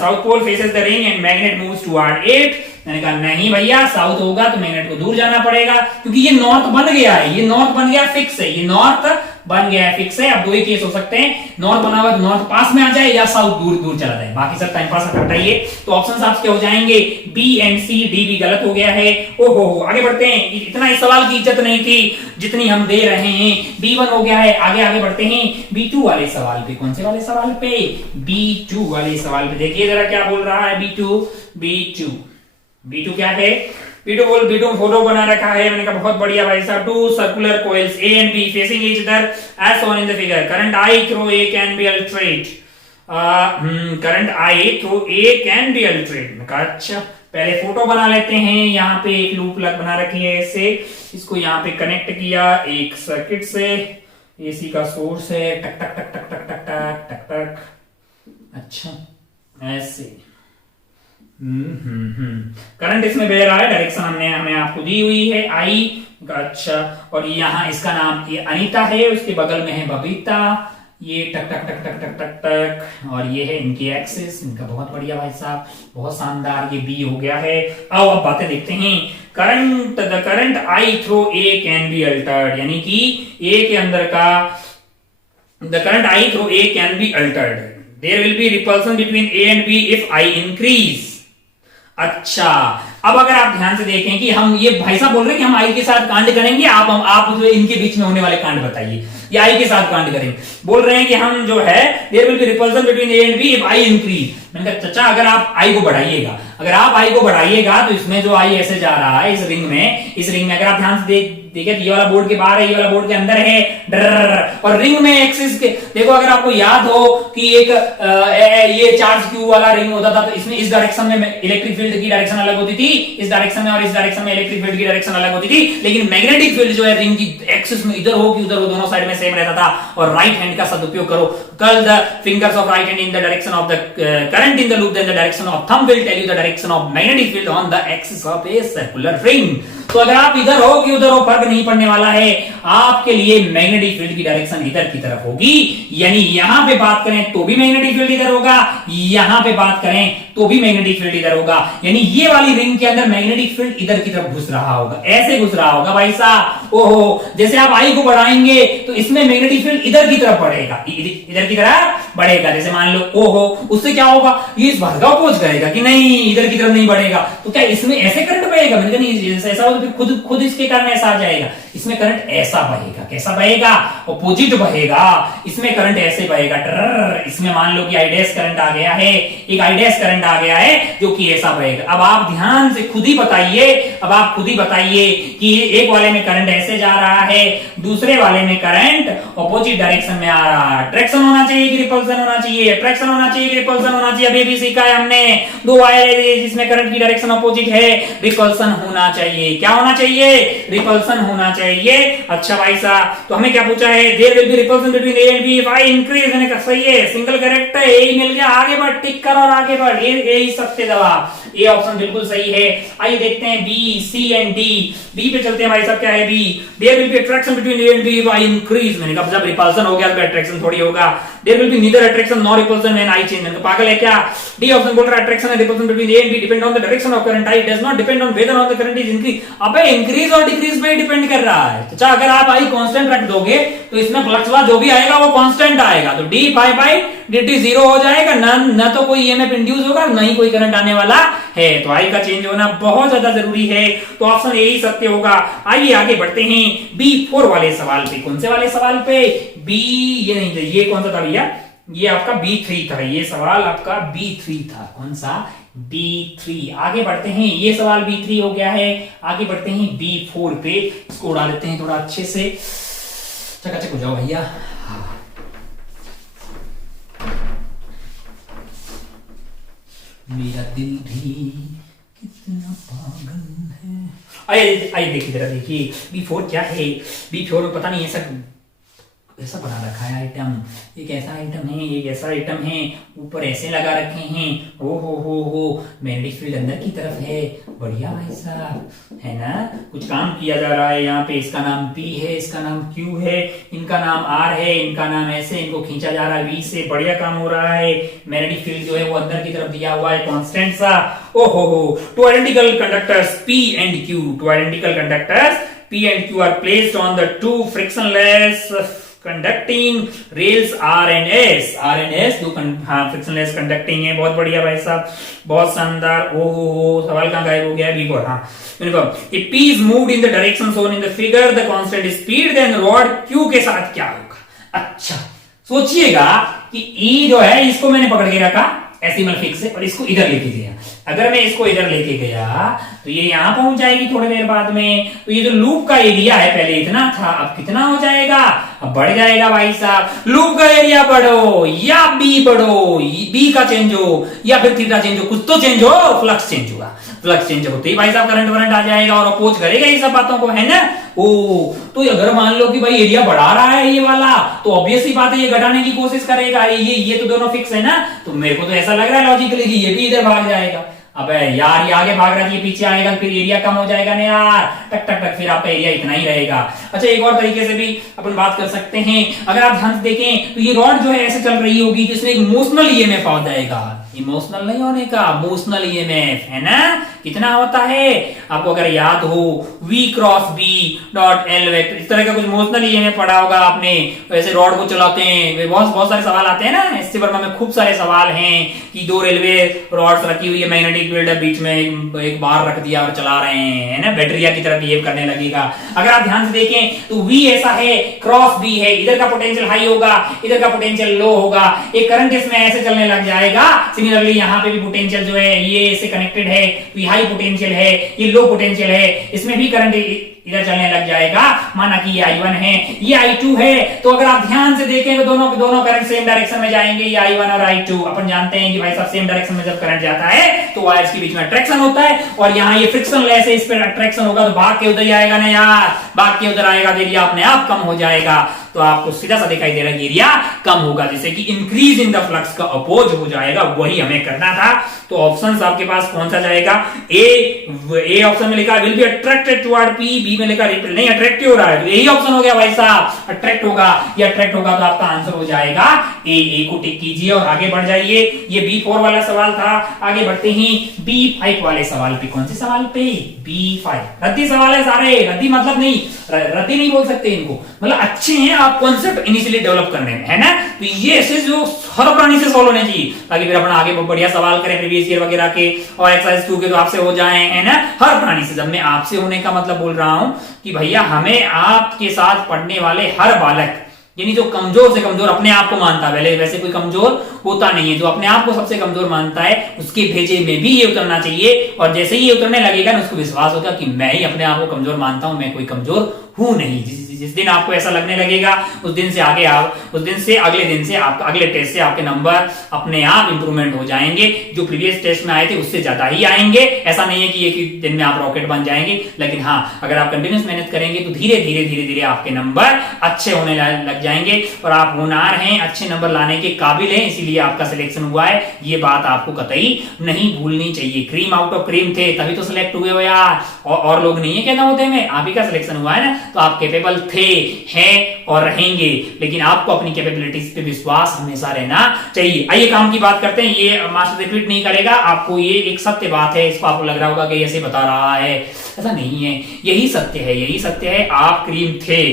south pole faces the ring and magnet moves toward it. मैंने कहा नहीं भैया, साउथ होगा तो मैग्नेट को दूर जाना पड़ेगा, क्योंकि ये नॉर्थ बन गया है, ये नॉर्थ बन गया फिक्स है, ये नॉर्थ बन गया है फिक्स है। अब दो ही केस हो सकते हैं, नॉर्थ बना हुआ तो नॉर्थ पास में आ जाए या साउथ दूर दूर चला जाए, बाकी सब टाइम पास हटाइए। तो ऑप्शन आपके हो जाएंगे बी एंड सी, डी भी गलत हो गया है। ओहो, आगे बढ़ते हैं। इतना इस सवाल की इज्जत नहीं थी जितनी हम दे रहे हैं। B1 हो गया है, आगे बढ़ते हैं B2 वाले सवाल पे। कौन से वाले सवाल पे, B2 वाले सवाल पे। देखिए जरा क्या बोल रहा है B2 क्या है, B2 फोटो बना रखा है। मैंने कहा बहुत बढ़िया भाई साहब। Two circular coils A and B facing each other as shown in the figure, current I through A can be altered। Current I through A can be altered। मैं कहा अच्छा पहले फोटो बना लेते हैं। यहाँ पे एक लूप लग बना रखी है ऐसे, इसको यहाँ पे कनेक्ट किया एक सर्किट से, AC का सोर्स है, टक टक टक टक टक टक टक टक टक, अच्छा ऐसे करंट इसमें बह रहा है, डायरेक्शन हमें आपको दी हुई है I का। अच्छा, और यहाँ इसका नाम ये अनीता है, उसके बगल में है बबीता। ये टक टक टक टक टक टक टक, और ये है इनकी एक्सिस। इनका बहुत बढ़िया भाई साहब, बहुत शानदार। ये B हो गया है। आओ अब बातें देखते हैं। The current I through A can be altered, यानी कि A के अंदर का the current I through A can be altered। There will be repulsion between A and B if I increase। अच्छा, अब अगर आप ध्यान से देखें कि हम ये भाई साहब बोल रहे हैं कि हम आई के साथ कांड करेंगे, आप इनके बीच में होने वाले कांड बताइए, ये आई के साथ कांड करेंगे। बोल रहे हैं कि हम जो है there will be repulsion between A and B if I increase. मैंने कहा चाचा अगर आप आई को बढ़ाइएगा, तो इसमें जो आई ऐसे जा रहा है इस रिंग में अगर आप ध्यान से देखिए ये वाला बोर्ड के बाहर है, ये वाला बोर्ड के अंदर है, और रिंग में एक्सिस के देखो, अगर आपको याद हो कि एक ये चार्ज क्यू वाला रिंग होता था, तो इसमें इस डायरेक्शन में इलेक्ट्रिक फील्ड की डायरेक्शन अलग होती थी, इस डायरेक्शन में, और इस डायरेक्शन में इलेक्ट्रिक फील्ड की डायरेक्शन अलग होती थी। लेकिन मैग्नेटिक फील्ड जो है रिंग की एक्सिस में इधर हो कि उधर हो, दोनों साइड में सेम रहता था। और राइट हैंड का सदुपयोग करो, curl the fingers of right hand in the direction of the current in the loop, then the direction of thumb will tell you the direction of magnetic field on the axis of a circular ring. तो अगर आप इधर हो कि उधर हो फर्क नहीं पड़ने वाला है, आपके लिए मैग्नेटिक फील्ड की डायरेक्शन इधर की तरफ होगी, यानी यहां पे बात करें तो भी मैग्नेटिक फील्ड इधर होगा, यहां पे बात करें तो भी मैग्नेटिक फील्ड इधर होगा, यानी ये वाली रिंग के अंदर मैग्नेटिक फील्ड इधर की तरफ घुस रहा होगा, ऐसे घुस रहा होगा भाई साहब। ओहो, जैसे आप आई को बढ़ाएंगे तो इसमें मैग्नेटिक फील्ड इधर की तरफ बढ़ेगा, इधर की तरफ बढ़ेगा। जैसे मान लो ओहो, उससे क्या होगा, ये इस भाग का अपोज करेगा कि नहीं इधर की तरफ नहीं बढ़ेगा, तो क्या इसमें ऐसे करंट बहेगा? मैंने कहा नहीं, ऐसा हो तो फिर खुद इसके कारण ऐसा आ जाएगा। इसमें करंट ऐसा बहेगा, कैसा बहेगा, अपोजिट बहेगा। इसमें करंट ऐसे बहेगा, इसमें मान लो कि आई डैश करंट आ गया है, एक आई डैश करंट आ गया है जो कि ऐसा बहेगा। अब आप ध्यान से खुद ही बताइए, अब आप खुद ही बताइए कि एक वाले में करंट ऐसे जा रहा है, दूसरे वाले में करंट अपोजिट डायरेक्शन में आ रहा है। अट्रैक्शन होना चाहिए कि रिपल्सन होना चाहिए? अट्रैक्शन होना चाहिए कि रिपल्सन होना चाहिए? अभी भी सीखा है हमने, दो वायर जिसमें करंट की डायरेक्शन अपोजिट है, रिपल्सन होना चाहिए। क्या होना चाहिए? रिपल्सन होना चाहिए। अच्छा भाई साहब, तो हमें क्या पूछा है? There will be repulsion between A and B if I increase. मैंने कहा सही है, सिंगल करेक्ट है, ए मिल गया, आगे बढ़, टिक कर और आगे बढ़, ए ही सत्य जवाब, ए ऑप्शन बिल्कुल सही है। आइए देखते हैं B, C and D. B पे चलते हैं भाई साहब, क्या है B? There will be attraction between A and B if I increase. मैंने कहा जब रिपल्सन हो गया तो अट्रैक्शन थोड़ी होगा। There will be neither attraction nor repulsion when I change. तो पागल है क्या? डी ऑप्शन बोल रहा है attraction and repulsion between A and B depend on the direction of current, I does not depend on whether on the current is increase. अबे increase और decrease पे डिपेंड कर रहा है। तो अगर आप आई कांस्टेंट रख दोगे तो इसमें फ्लक्स वाला जो भी आएगा वो कांस्टेंट आएगा, तो D pi by dt zero हो जाएगा, न तो कोई ईएमएफ इंड्यूस होगा, न ही कोई करंट आने वाला है। तो आई का चेंज होना बहुत ज्यादा जरूरी है, तो ऑप्शन ए ही सत्य होगा। आइए आगे बढ़ते हैं B4 वाले सवाल पे। कौन से वाले सवाल पे? बी, ये नहीं था, ये कौन सा था भैया? ये आपका B3 था, ये सवाल आपका B3 था। कौन सा? B3। आगे बढ़ते हैं, ये सवाल B3 हो गया है। आगे बढ़ते हैं B4 पे, इसको उड़ा लेते हैं थोड़ा अच्छे से, चकाचक हो जाओ भैया। मेरा दिल भी कितना पागल है। आइए आइए देखिए जरा, देखिए B4 क्या है। B4 में पता नहीं ऐसा बना रखा है आइटम, एक ऐसा आइटम है, एक ऐसा आइटम है, ऊपर ऐसे लगा रखे हैं। ओ हो मैग्नेटिक फील्ड अंदर की तरफ है। बढ़िया भाई साहब, है ना? कुछ काम किया जा रहा है यहाँ पे। इसका नाम P है, इसका नाम Q है, इनका नाम R है, इनका नाम ऐसे, इनको खींचा जा रहा है V से। बढ़िया काम हो रहा है। मैग्नेटिक फील्ड जो है वो अंदर की तरफ दिया हुआ है कांस्टेंट सा। ओ हो, two identical conductors P and Q, two identical conductors P and Q are placed on the two frictionless conducting rails R and S, दो फ्रिक्शनलेस कंडक्टिंग है। बहुत बढ़िया भाई साहब, बहुत शानदार। ओहो, सवाल कहां गायब हो गया? B4। हाँ, if P is moved in the direction shown in the figure, the constant is speed, then rod Q के साथ क्या होगा? अच्छा, सोचिएगा कि E जो है इसको मैंने पकड़ के रखा एसिमल फिक्स है और इसको इधर लेके गया। अगर मैं इसको इधर लेके गया तो ये यहां पहुंच जाएगी थोड़ी देर बाद में। तो ये जो लूप का एरिया है पहले इतना था, अब कितना हो जाएगा? अब बढ़ जाएगा भाई साहब। लूप का एरिया बढ़ो या बी बढ़ो, बी का चेंज हो या फिर थीटा चेंज हो, कुछ तो चेंज हो, फ्लक्स चेंज होगा। फ्लक्स चेंज होते ही भाई साहब करंट आ जाएगा और अपोज करेगा ये सब बातों को, है ना? ओ, तो अगर मान लो कि भाई एरिया बढ़ा रहा है ये वाला, तो ऑब्वियस ही बात है ये घटाने की कोशिश करेगा। ये तो दोनों फिक्स है ना, तो मेरे को तो ऐसा लग रहा है लॉजिकली कि ये भी इधर भाग जाएगा। अबे यार, ये आगे भाग रहा है, ये पीछे आएगा, फिर एरिया कम हो जाएगा ना यार, टक टक टक, फिर आपका एरिया इतना ही रहेगा। अच्छा, एक और तरीके से भी अपन बात कर सकते हैं। अगर आप ध्यान से देखें तो ये रॉड जो है ऐसे चल रही होगी कि इसमें एक मोशनल ईएमएफ आ जाएगा। इमोशनल नहीं होने का, मोशनल ईएमएफ, है ना? कितना होता है आपको अगर याद हो? V cross B dot L vector, इस तरह का कुछ मोशनल ईएमएफ पढ़ा होगा आपने। वैसे रॉड को चलाते हैं, बहुत सारे सवाल आते हैं ना एससी वर्मा में, खूब सारे सवाल हैं कि दो रेलवे रॉड्स रखी हुई है, मैग्नेटिक फील्ड बीच में एक बार रख दिया और चला रहे हैं, है ना? बैटरिया की तरह बिहेव करने लगेगा। अगर आप ध्यान से देखें तो V ऐसा है, क्रॉस B है, इधर का पोटेंशियल हाई होगा, इधर का पोटेंशियल लो होगा। एक करंट इसमें ऐसे चलने लग जाएगा। सिमिलरली यहाँ पे भी पोटेंशियल जो है ये इससे कनेक्टेड है, तो हाई पोटेंशियल है, ये लो पोटेंशियल है, इसमें भी करंट इधर चलने लग जाएगा। माना कि ये I1 है, ये I2 है, तो अगर आप ध्यान से देखें तो दोनों करंट सेम डायरेक्शन में जाएंगे, ये I1 और I2। अपन जानते हैं कि भाई साहब सेम डायरेक्शन में जब करंट जाता है तो वायर्स के बीच में अट्रैक्शन होता है, और यहाँ ये फ्रिक्शन लेस है, इस पर अट्रैक्शन होगा तो भाग के उधर ही आएगा ना यार, भाग के उधर आएगा तो एरिया अपने आप कम हो जाएगा। तो आपको सीधा सा दिखाई दे रहा है एरिया कम होगा, जैसे कि इंक्रीज इन द फ्लक्स का अपोज हो जाएगा, वही हमें करना था। तो ऑप्शन आपके पास कौन सा जाएगा? ए ऑप्शन में लिखा will be attracted toward P, B में लिखा रिपेल, नहीं अट्रैक्टिव हो रहा है, यही ऑप्शन हो गया भाई साहब, अट्रैक्ट होगा। ये अट्रैक्ट होगा तो आपका आंसर हो जाएगा ए को टिक कीजिए और आगे बढ़ जाइए। ये B4 वाला सवाल था, आगे बढ़ते हैं B5 वाले सवाल पे। कौन से सवाल पे? B5। रद्दी सवाल है सारे, रद्दी मतलब नहीं, रद्दी नहीं बोल सकते इनको, मतलब अच्छे हैं आप कॉन्सेप्ट इनिशियली डेवलप करने में, है ना। तो ये ऐसे जो हर प्राणी से सॉल्व होने चाहिए ताकि फिर अपना आगे बढ़िया सवाल करें प्रीवियस ईयर वगैरह के, और एक्सरसाइज 2 के तो आपसे हो जाए, है ना। हर प्राणी से, जब मैं आपसे होने का मतलब बोल रहा हूं कि भैया हमें आपके साथ पढ़ने वाले हर बालक, यानी जो कमजोर से कमजोर अपने आप को मानता है, वैसे कोई कमजोर होता नहीं है, जो अपने आप को सबसे कमजोर मानता है उसके भेजे में भी ये उतरना चाहिए। और जैसे ही ये उतरने लगेगा ना, उसको विश्वास होगा कि मैं ही अपने आप को कमजोर मानता हूं, मैं कोई कमजोर हूं नहीं। जिस दिन आपको ऐसा लगने लगेगा, उस दिन से अगले दिन से आपका अगले टेस्ट से आपके नंबर अपने आप इंप्रूवमेंट हो जाएंगे, जो प्रीवियस टेस्ट में आए थे उससे ज्यादा ही आएंगे। ऐसा नहीं है कि एक ही दिन में आप रॉकेट बन जाएंगे, लेकिन हाँ, अगर आप कंटिन्यूस मेहनत करेंगे तो धीरे धीरे आपके नंबर अच्छे होने लग जाएंगे और आप होनहार हैं, अच्छे नंबर लाने के काबिल हैं, इसीलिए आपका सिलेक्शन हुआ है। ये बात आपको कतई नहीं भूलनी चाहिए। क्रीम आउट ऑफ क्रीम थे तभी तो सिलेक्ट हुए हो यार, और लोग नहीं है कहना होते में, आप ही का सिलेक्शन हुआ है ना। तो आप कैपेबल थे, हैं और रहेंगे, लेकिन आपको अपनी कैपेबिलिटीज पे विश्वास हमेशा रहना चाहिए। आइए काम की बात करते हैं। ये मास्टर रिपीट नहीं करेगा आपको, ये एक सत्य बात है। इसको आपको लग रहा होगा कि ऐसे बता रहा है, ऐसा नहीं है, यही सत्य है, यही सत्य है। आप क्रीम थे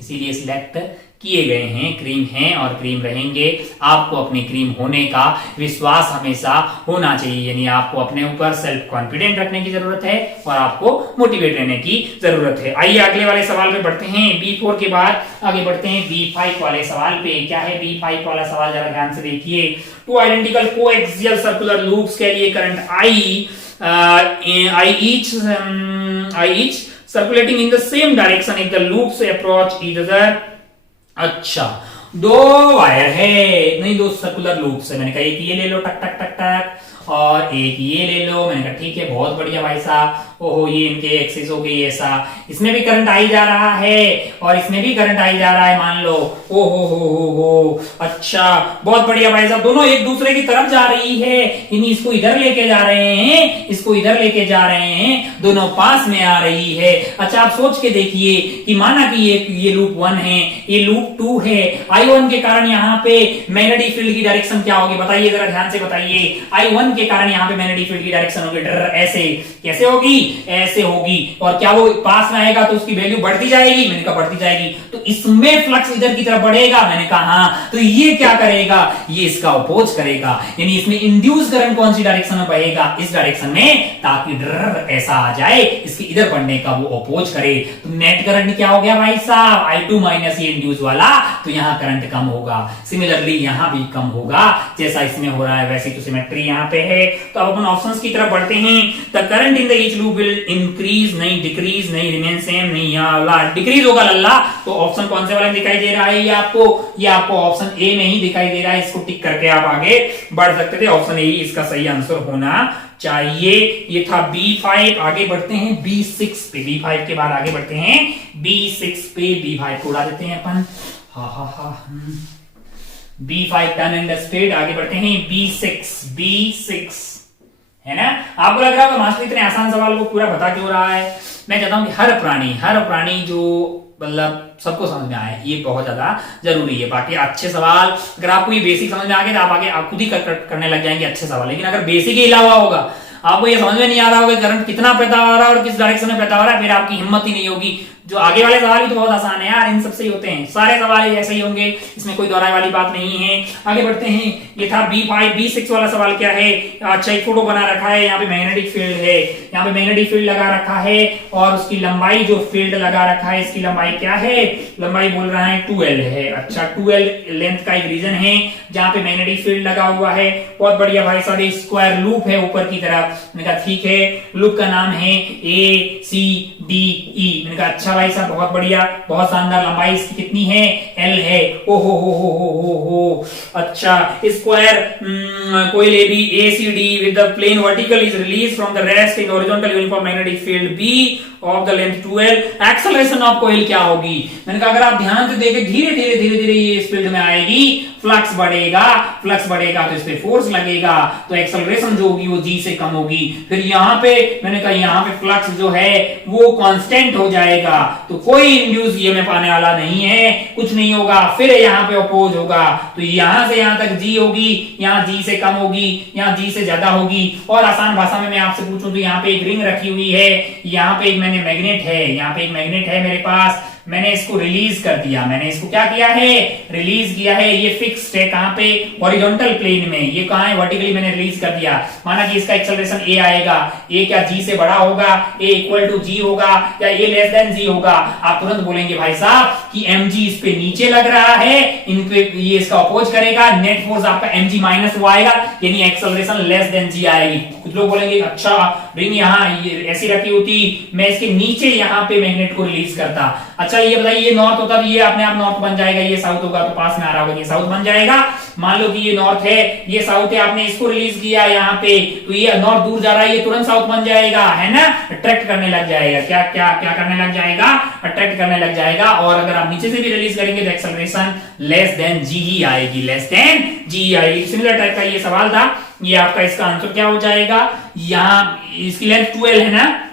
इसीलिए सिलेक्ट किए गए हैं, क्रीम हैं और क्रीम रहेंगे। आपको अपने क्रीम होने का विश्वास हमेशा होना चाहिए, यानी आपको अपने ऊपर सेल्फ कॉन्फिडेंट रखने की जरूरत है और आपको मोटिवेट रहने की जरूरत है। आइए अगले वाले सवाल पे बढ़ते हैं। B4 के बाद आगे बढ़ते हैं B5 वाले सवाल पे। क्या है B5 वाला सवाल, जरा ध्यान से देखिए। Two identical coaxial circular loops carry current I each circulating in the same direction if the loops approach each other। अच्छा, दो वायर है, नहीं दो सर्कुलर लूप्स है। मैंने कहा एक ये ले लो टक टक टक टक और एक ये ले लो। मैंने कहा ठीक है, बहुत बढ़िया भाई साहब। ओहो, ये इनके एक्सिस हो गई ऐसा, इसमें भी करंट आई जा रहा है और इसमें भी करंट आई जा रहा है, मान लो। ओहो हो, अच्छा बहुत बढ़िया भाई साहब, दोनों एक दूसरे की तरफ जा रही है, यानी इसको इधर लेके जा रहे हैं, इसको इधर लेके जा रहे हैं, दोनों पास में आ रही है। अच्छा, आप सोच के देखिए कि माना कि ये लूप 1 है, ये लूप 2 है। I1 के कारण यहाँ पे मैग्नेटिक फील्ड की डायरेक्शन क्या होगी बताइए, जरा ध्यान से बताइए। I1 के कारण यहाँ पे मैग्नेटिक फील्ड की डायरेक्शन होगी ऐसे, कैसे होगी? ऐसे होगी। और क्या वो पास में आएगा तो उसकी वैल्यू बढ़ती जाएगी? मैंने कहा बढ़ती जाएगी। तो इसमें फ्लक्स इधर की तरफ बढ़ेगा? मैंने कहा हाँ। तो ये क्या करेगा? ये इसका अपोज करेगा, यानी इसमें इंड्यूस करंट कौन सी डायरेक्शन में बहेगा? इस डायरेक्शन में, ताकि ऐसा आ जाए, इसके इधर बढ़ने का वो अपोज करे। तो नेट करंट क्या हो गया भाई साहब? I2 माइनस ये इंड्यूस वाला, तो यहाँ करंट कम होगा। सिमिलरली यहाँ भी कम होगा, जैसा इसमें हो रहा है वैसी तो सिमेट्री यहाँ पे है। तो अब अपन ऑप्शंस की तरफ बढ़ते हैं। The current in the each loop will increase, नहीं डिक्रीज, नहीं रिमेन सेम, नहीं यहाँ डिक्रीज होगा लल्ला। तो ऑप्शन कौन से वाले दिखाई दे रहा है? ये आपको ऑप्शन ए में ही दिखाई दे रहा है। इसको टिक करके आप आगे बढ़ सकते थे। ऑप्शन ए ही इसका सही आंसर होना चाहिए। ये था B5। आगे बढ़ते हैं B6 पे। B5 के बाद आगे बढ़ते हैं B6 पे। B5 को उड़ा देते हैं अपन। B5 done and dusted. आगे बढ़ते हैं B6 है ना। आपको लग रहा होगा मास्टर इतने आसान सवाल को पूरा बता क्यों रहा है? मैं चाहता हूं कि हर प्राणी जो मतलब सबको समझ में आए, ये बहुत ज्यादा जरूरी है। बाकी अच्छे सवाल, अगर आपको ये बेसिक समझ में आ गए तो आप आगे आप खुद ही करने लग जाएंगे अच्छे सवाल। लेकिन अगर बेसिक ही हिला हुआ होगा, आपको ये समझ में नहीं आ रहा होगा करंट कितना पैदा हो रहा है और किस डायरेक्शन में पैदा हो रहा है, फिर आपकी हिम्मत ही नहीं होगी। जो आगे वाले सवाल भी तो बहुत आसान है यार, इन सबसे ही होते हैं सारे सवाल, ऐसे ही होंगे, इसमें कोई दोहराए वाली बात नहीं है। आगे बढ़ते हैं। ये था B6 वाला सवाल क्या है? अच्छा, एक फोटो बना रखा है, यहाँ पे मैग्नेटिक फील्ड है, यहाँ पे मैग्नेटिक फील्ड लगा रखा है और उसकी लंबाई जो फील्ड लगा रखा है, इसकी लंबाई क्या है? लंबाई बोल रहा है 2L है। अच्छा, 2L लेंथ का एक रीजन है जहां पे मैग्नेटिक फील्ड लगा हुआ है। बहुत बढ़िया भाई साहब, स्क्वायर लूप है ऊपर की तरफ। मैंने कहा ठीक है, लूप का नाम है ACB डी ई। मैंने कहा अच्छा भाई साहब बहुत बढ़िया, बहुत शानदार। लंबाई इसकी कितनी है? एल है। ओ हो। अच्छा, square coil A B A C D with the plane vertical is release from the rest in horizontal uniform magnetic field B of the length 12। Acceleration of coil क्या होगी? मैंने कहा अगर आप ध्यान से देखें, धीरे धीरे ये इस फील्ड में आएगी, फ्लक्स बढ़ेगा तो इस पे फोर्स लगेगा, तो एक्सेलरेशन जो होगी वो जी से कम होगी। फिर यहाँ पे मैंने कहा यहाँ पे फ्लक्स जो है वो कांस्टेंट हो जाएगा, तो कोई इंड्यूस ईएमएफ आने वाला नहीं है, कुछ नहीं होगा। फिर यहाँ पे अपोज होगा, तो यहां से यहां तक जी होगी, यहाँ जी से कम होगी, यहाँ जी से ज्यादा होगी। और आसान भाषा में मैं आपसे पूछूं तो यहाँ पे एक रिंग रखी हुई है, यहाँ पे एक मैग्नेट है, यहाँ पे एक मैग्नेट है मेरे पास, मैंने इसको रिलीज कर दिया। मैंने इसको क्या किया है? रिलीज किया है। ये फिक्स्ड है कहां पे? हॉरिजॉन्टल प्लेन में। ये कहां है? वर्टिकली मैंने रिलीज कर दिया। माना कि इसका एक्सेलरेशन ए आएगा, ए क्या जी से बड़ा होगा? ए इक्वल टू जी होगा या ए लेस देन जी होगा? आप तुरंत बोलेंगे भाई साहब कि mg इस पे नीचे लग रहा है, इन पे ये इसका अपोज करेगा, नेट फोर्स आपका mg माइनस वो आएगा, यानी एक्सेलरेशन लेस देन जी आएगी। कुछ लोग बोलेंगे अच्छा रिंग यहाँ ऐसी रखी होती, मैं इसके नीचे यहाँ पे मैग्नेट को रिलीज करता। अच्छा ये बताइए, ये नॉर्थ होता तो ये अपने आप नॉर्थ बन जाएगा, ये साउथ होगा तो पास में आ रहा होगा, ये साउथ बन जाएगा। मान लो कि ये नॉर्थ है, ये साउथ है, आपने इसको रिलीज किया यहाँ पे, तो ये नॉर्थ दूर जा रहा है, ये तुरंत साउथ बन जाएगा, है ना? अट्रैक्ट करने लग जाएगा। क्या क्या क्या करने लग जाएगा? अट्रैक्ट करने लग जाएगा। और अगर आप नीचे से भी रिलीज करेंगे तो एक्सेलरेशन लेस देन जी ही आएगी, लेस देन जी आएगी। सिमिलर टाइप का ये सवाल था, ये आपका इसका आंसर क्या हो जाएगा? यहाँ इसकी लेंथ 12 है ना,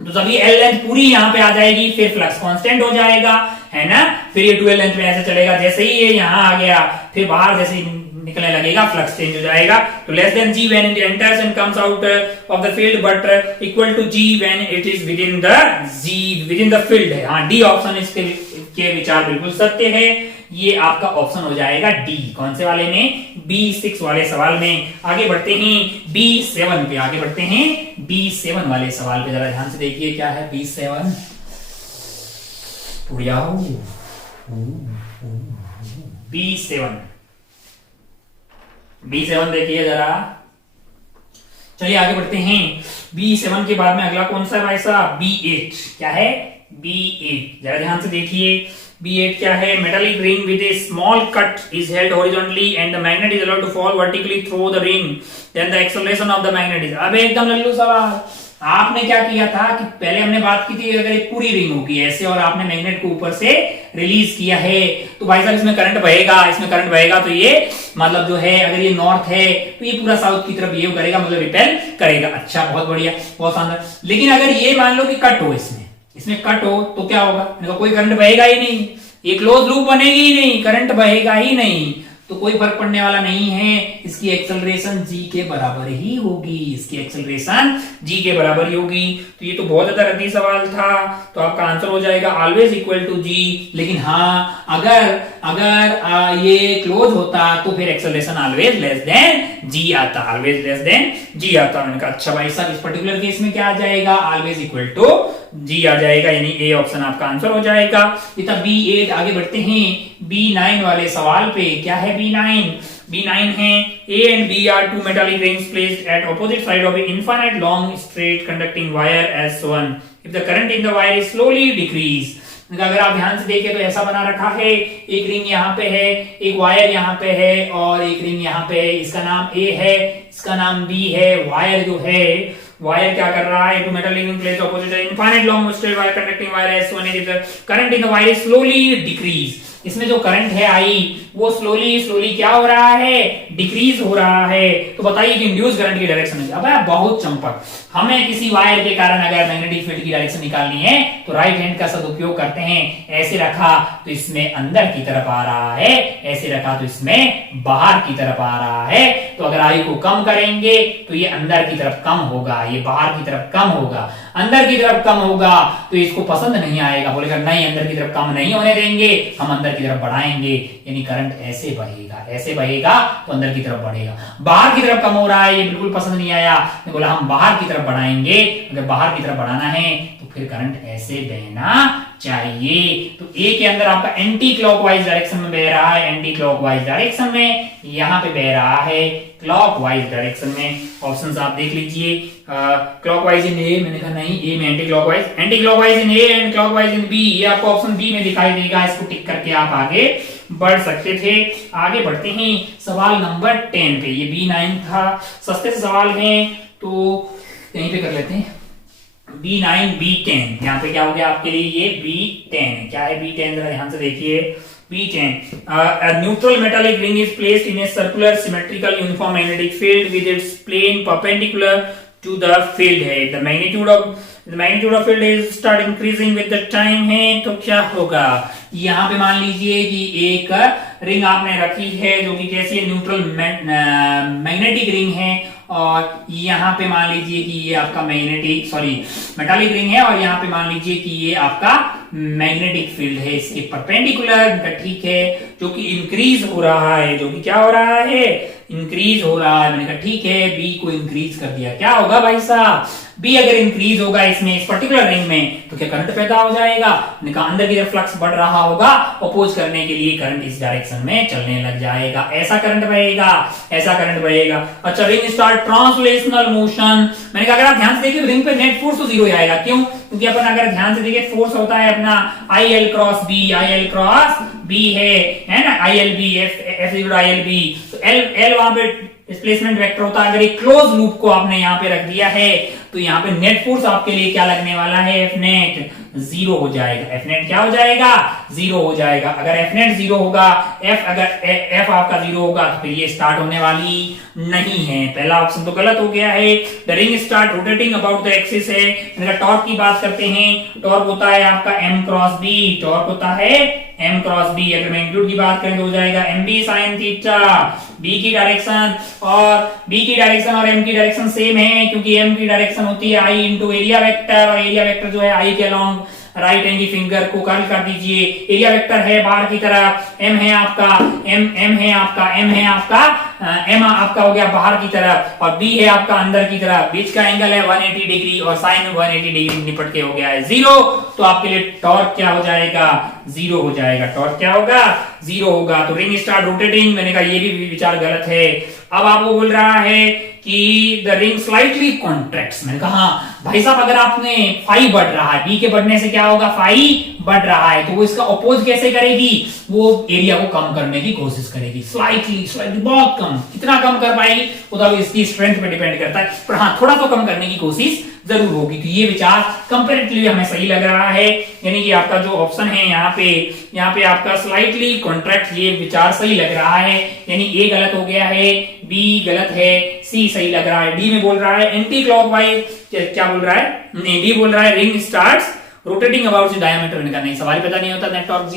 तो सभी एल लेंथ पूरी यहाँ पे आ जाएगी, फिर फ्लक्स कांस्टेंट हो जाएगा, है ना? फिर ये 12 लेंथ में ऐसे चलेगा, जैसे ही ये यहाँ आ गया फिर बाहर जैसे निकलने लगेगा फ्लक्स चेंज हो जाएगा। तो less than G when it enters and comes out of the field, but equal to G when it is within the field है। हाँ, डी ऑप्शन इसके विचार बिल्कुल सत्य है। ये आपका ऑप्शन हो जाएगा डी। कौन से वाले में? B6 वाले सवाल में। आगे बढ़ते हैं B7 पे, आगे बढ़ते हैं B7 वाले सवाल पे। जरा ध्यान से देखिए क्या है B7। B7 देखिए जरा। चलिए आगे बढ़ते हैं। B7 के बाद में अगला कौन सा है भाई साहब? B8। क्या है? B8 जरा ध्यान से देखिए। B8 क्या है? Metallic ring with a small cut is held horizontally and the magnet is allowed to fall vertically through the ring, then the acceleration of the magnet is. अब एकदम लल्लू सवाल। आपने क्या किया था कि पहले हमने बात की थी अगर एक पूरी रिंग होगी ऐसे और आपने मैग्नेट को ऊपर से रिलीज किया है तो भाई साहब इसमें करंट बहेगा, तो ये मतलब जो है अगर ये नॉर्थ है तो ये पूरा साउथ की तरफ ये करेगा, मतलब रिपेल करेगा। अच्छा, बहुत बढ़िया, बहुत शानदार। लेकिन अगर ये मान लो कि कट हो, इसमें कट हो तो क्या होगा? कोई करंट बहेगा ही नहीं, एक क्लोज लूप बनेगी ही नहीं, करंट बहेगा ही नहीं, तो कोई फर्क पड़ने वाला नहीं है। इसकी एक्सेलरेशन जी के बराबर ही होगी, इसकी एक्सेलरेशन जी के बराबर ही होगी। तो ये तो बहुत ज्यादा रद्दी सवाल था, तो आपका आंसर हो जाएगा ऑलवेज इक्वल टू जी। लेकिन हाँ, अगर ये क्लोज होता तो फिर एक्सेलरेशन ऑलवेज लेस देन जी आता, ऑलवेज लेस देन जी आता। मैंने कहा अच्छा भाई साहब इस पर्टिकुलर केस में क्या आ जाएगा? ऑलवेज इक्वल टू जी आ जाएगा, यानी ए ऑप्शन आपका आंसर हो जाएगा। ये था B8। आगे बढ़ते हैं B9 वाले सवाल पे। क्या है B9 है A and B are two metallic rings placed at opposite side of an infinite long straight conducting wire as shown. If the current in the wire is slowly decrease, अगर आप ध्यान से देखें तो ऐसा बना रखा है, एक रिंग यहाँ पे है, एक वायर यहाँ पे है और एक रिंग यहाँ पे है। इसका नाम A है, इसका नाम B है। वायर क्या कर रहा है? Two metal ring placed opposite infinite long straight wire conducting wire as shown if the current in the wire is slowly decrease. इसमें जो करंट है आई वो स्लोली क्या हो रहा है? डिक्रीज हो रहा है। तो बताइए कि इंड्यूस करंट की डायरेक्शन है। अब बहुत चंपक, हमें किसी वायर के कारण अगर मैग्नेटिक फील्ड की डायरेक्शन निकालनी है तो राइट हैंड का सदुपयोग करते हैं। ऐसे रखा तो इसमें अंदर की तरफ आ रहा है, ऐसे रखा तो इसमें बाहर की तरफ आ रहा है। तो अगर आई को कम करेंगे तो ये अंदर की तरफ कम होगा, ये बाहर की तरफ कम होगा। अंदर की तरफ कम होगा तो इसको पसंद नहीं आएगा, बोलेगा नहीं अंदर की तरफ कम नहीं होने देंगे, हम अंदर की तरफ बढ़ाएंगे। यानी करंट ऐसे बहेगा तो अंदर की तरफ बढ़ेगा। बाहर की तरफ कम हो रहा है, ये बिल्कुल पसंद नहीं आया, बोला हम बाहर की तरफ बढ़ाएंगे। अगर बाहर की तरफ बढ़ाना है तो फिर करंट ऐसे बहना चाहिए। तो ए के अंदर आपका एंटी क्लॉकवाइज डायरेक्शन में बह रहा है, एंटी क्लॉकवाइज डायरेक्शन में, यहाँ पे बह रहा है क्लॉकवाइज डायरेक्शन में। ऑप्शंस आप देख लीजिए, क्लॉकवाइज इन ए, मैंने कहा नहीं, ए में anti clockwise in A and clockwise in B, ये आपको ऑप्शन बी में दिखाई देगा। इसको टिक करके आप आगे बढ़ सकते थे। आगे बढ़ते हैं सवाल नंबर 10 पे। ये B9 था, सस्ते से सवाल हैं तो यहीं पे कर लेते हैं। B9 B10, यहाँ पे क्या हो गया आपके लिए, ये B10 क्या है, B10 जरा ध्यान से देखिए। B10, a neutral metallic ring is placed in a circular symmetrical uniform magnetic field with its plane perpendicular to the field है। The magnitude of field is start increasing with the time है, तो क्या होगा, यहाँ पे मान लीजिए कि एक रिंग आपने रखी है जो कि कैसी है, न्यूट्रल मैग्नेटिक रिंग है, और यहाँ पे मान लीजिए कि ये आपका मेटालिक रिंग है, और यहाँ पे मान लीजिए कि ये आपका मैग्नेटिक फील्ड है इसके परपेंडिकुलर, ठीक है, जो कि इंक्रीज हो रहा है, जो कि क्या हो रहा है, इंक्रीज हो रहा है। मैंने कहा ठीक है, बी को इंक्रीज कर दिया, क्या होगा भाई साहब, बी अगर इंक्रीज होगा इसमें, इस पर्टिकुलर रिंग में, तो क्या करंट पैदा हो जाएगा। मैंने कहा अंदर की तरफ फ्लक्स बढ़ रहा होगा, अपोज करने के लिए करंट इस डायरेक्शन में चलने लग जाएगा, ऐसा करंट बहेगा, ऐसा करंट बहेगा। अच्छा, रिंग स्टार्ट ट्रांसलेशनल मोशन। मैंने कहा अगर आप ध्यान से देखिए रिंग पे नेट फोर्स तो जीरो आएगा, क्यों, क्योंकि अपन अगर ध्यान से देखिए फोर्स होता है अपना IL क्रॉस बी है ना, ILB F ILB, तो L वहां पे डिस्प्लेसमेंट वेक्टर होता है। अगर एक क्लोज लूप को आपने यहाँ पे रख दिया है, तो यहाँ पे नेट फोर्स आपके लिए क्या लगने वाला है, F नेट जीरो हो जाएगा। F नेट क्या हो जाएगा, जीरो हो जाएगा। अगर F नेट जीरो होगा, F आपका जीरो होगा, तो फिर ये स्टार्ट होने वाली नहीं है। पहला ऑप्शन तो गलत हो गया है। The ring start rotating about the axis है। टॉर्क की बात करते हैं, टॉर्क होता है आपका M क्रॉस B, टॉर्क होता है M क्रॉस B। अगर मैग्नीट्यूड की बात करें तो हो जाएगा MB sin थीटा। B की डायरेक्शन और M की डायरेक्शन सेम है, क्योंकि M की डायरेक्शन होती है I इंटू एरिया वेक्टर, और एरिया वेक्टर जो है I के अलोंग राइट हैंड की फिंगर को कर्ल कर दीजिए। एरिया वेक्टर है बाहर की तरफ, M है आपका M आपका हो गया बाहर की तरफ, और B है आपका अंदर की तरफ। बीच का एंगल है 180 डिग्री, और साइन 180 डिग्री निपट के हो गया है जीरो। तो आपके लिए टॉर्क क्या हो जाएगा, जीरो हो जाएगा। टॉर्क क्या होगा, जीरो होगा। तो रिंग स्टार्ट रोटेटिंग, मैंने कहा ये भी विचार गलत है। अब आपको बोल रहा है कि द रिंग स्लाइटली कॉन्ट्रैक्ट्स। मैंने कहा भाई साहब अगर आपने फाई बढ़ रहा है, बी के बढ़ने से क्या होगा, फाई बढ़ रहा है, तो वो इसका अपोज कैसे करेगी, वो एरिया को कम करने की कोशिश करेगी। स्लाइटली बहुत कम, कितना कम कर पाएगी वो तो इसकी स्ट्रेंथ पे डिपेंड करता है, पर हाँ थोड़ा तो कम करने की कोशिश जरूर होगी। तो ये विचार कंपैरेटिवली हमें सही लग रहा है, यानी कि आपका जो ऑप्शन है यहाँ पे आपका स्लाइटली कॉन्ट्रैक्ट, ये विचार सही लग रहा है। यानी ए गलत हो गया है, बी गलत है, सी सही लग रहा है। डी में बोल रहा है एंटी क्लॉकवाइज, क्या बोल रहा है, नहीं डी बोल रहा है ring starts rotating about the diameter. मैंने कहा नहीं, सवाल पता नहीं होता, नेट टॉर्क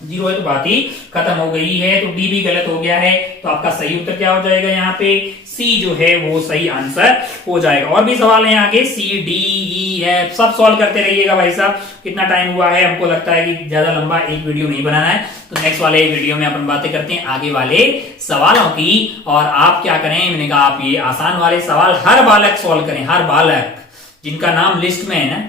जीरो है तो बात ही खत्म हो गई है। तो डी भी गलत हो गया है, तो आपका सही उत्तर क्या हो जाएगा, यहाँ पे सी जो है वो सही आंसर हो जाएगा। और भी सवाल है आगे, C D E F सब सॉल्व करते रहिएगा भाई साहब। कितना टाइम हुआ है, हमको लगता है कि ज्यादा लंबा एक वीडियो नहीं बनाना है, तो नेक्स्ट वाले वीडियो में अपन बातें करते हैं आगे वाले सवालों की। और आप क्या करें, मैंने कहा आप ये आसान वाले सवाल हर बालक सॉल्व करें, हर बालक जिनका नाम लिस्ट में है ना,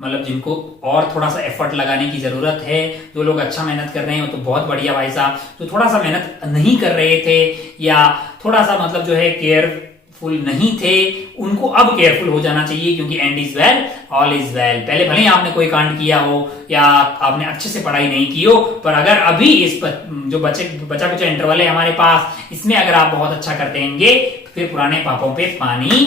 मतलब जिनको और थोड़ा सा एफर्ट लगाने की जरूरत है, जो लोग अच्छा मेहनत कर रहे हैं तो बहुत बढ़िया भाई साहब, जो थोड़ा सा मेहनत नहीं कर रहे थे या थोड़ा सा मतलब जो है केयरफुल नहीं थे, उनको अब केयरफुल हो जाना चाहिए, क्योंकि and is well all is well. पहले भले ही आपने कोई कांड किया हो या आपने अच्छे से पढ़ाई नहीं की हो, पर अगर अभी इस जो बचा कुछ इंटरवल है हमारे पास, इसमें अगर आप बहुत अच्छा करते रहेंगे तो फिर पुराने पापों पे पानी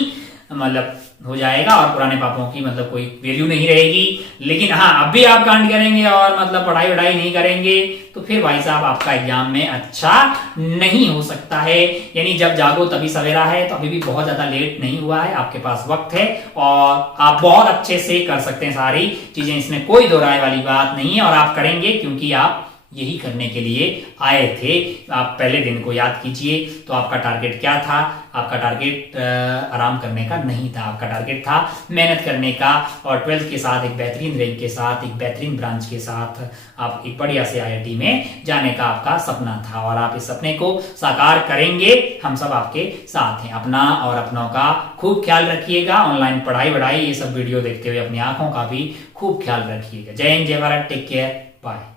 मतलब हो जाएगा, और पुराने पापों की मतलब कोई वैल्यू नहीं रहेगी। लेकिन हाँ, अब भी आप कांड करेंगे और मतलब पढ़ाई वढ़ाई नहीं करेंगे, तो फिर भाई साहब आपका एग्जाम में अच्छा नहीं हो सकता है। यानी जब जागो तभी सवेरा है, तो अभी भी बहुत ज्यादा लेट नहीं हुआ है, आपके पास वक्त है, और आप बहुत अच्छे से कर सकते हैं सारी चीजें, इसमें कोई दो राय वाली बात नहीं है। और आप करेंगे क्योंकि आप यही करने के लिए आए थे। आप पहले दिन को याद कीजिए। तो आपका टारगेट क्या था? आपका टारगेट आराम करने का नहीं था, आपका टारगेट था मेहनत करने का और 12th के साथ एक बेहतरीन रैंक के साथ, एक बेहतरीन ब्रांच के साथ आप एक बढ़िया से IIT में जाने का आपका सपना था और आप इस सपने को साकार करेंगे। हम सब आपके साथ हैं। अपना और अपनों का खूब ख्याल रखिएगा। ऑनलाइन पढ़ाई वढ़ाई ये सब वीडियो देखते हुए अपनी आंखों का भी खूब ख्याल रखिएगा। जय हिंद, जय भारत, टेक केयर, बाय।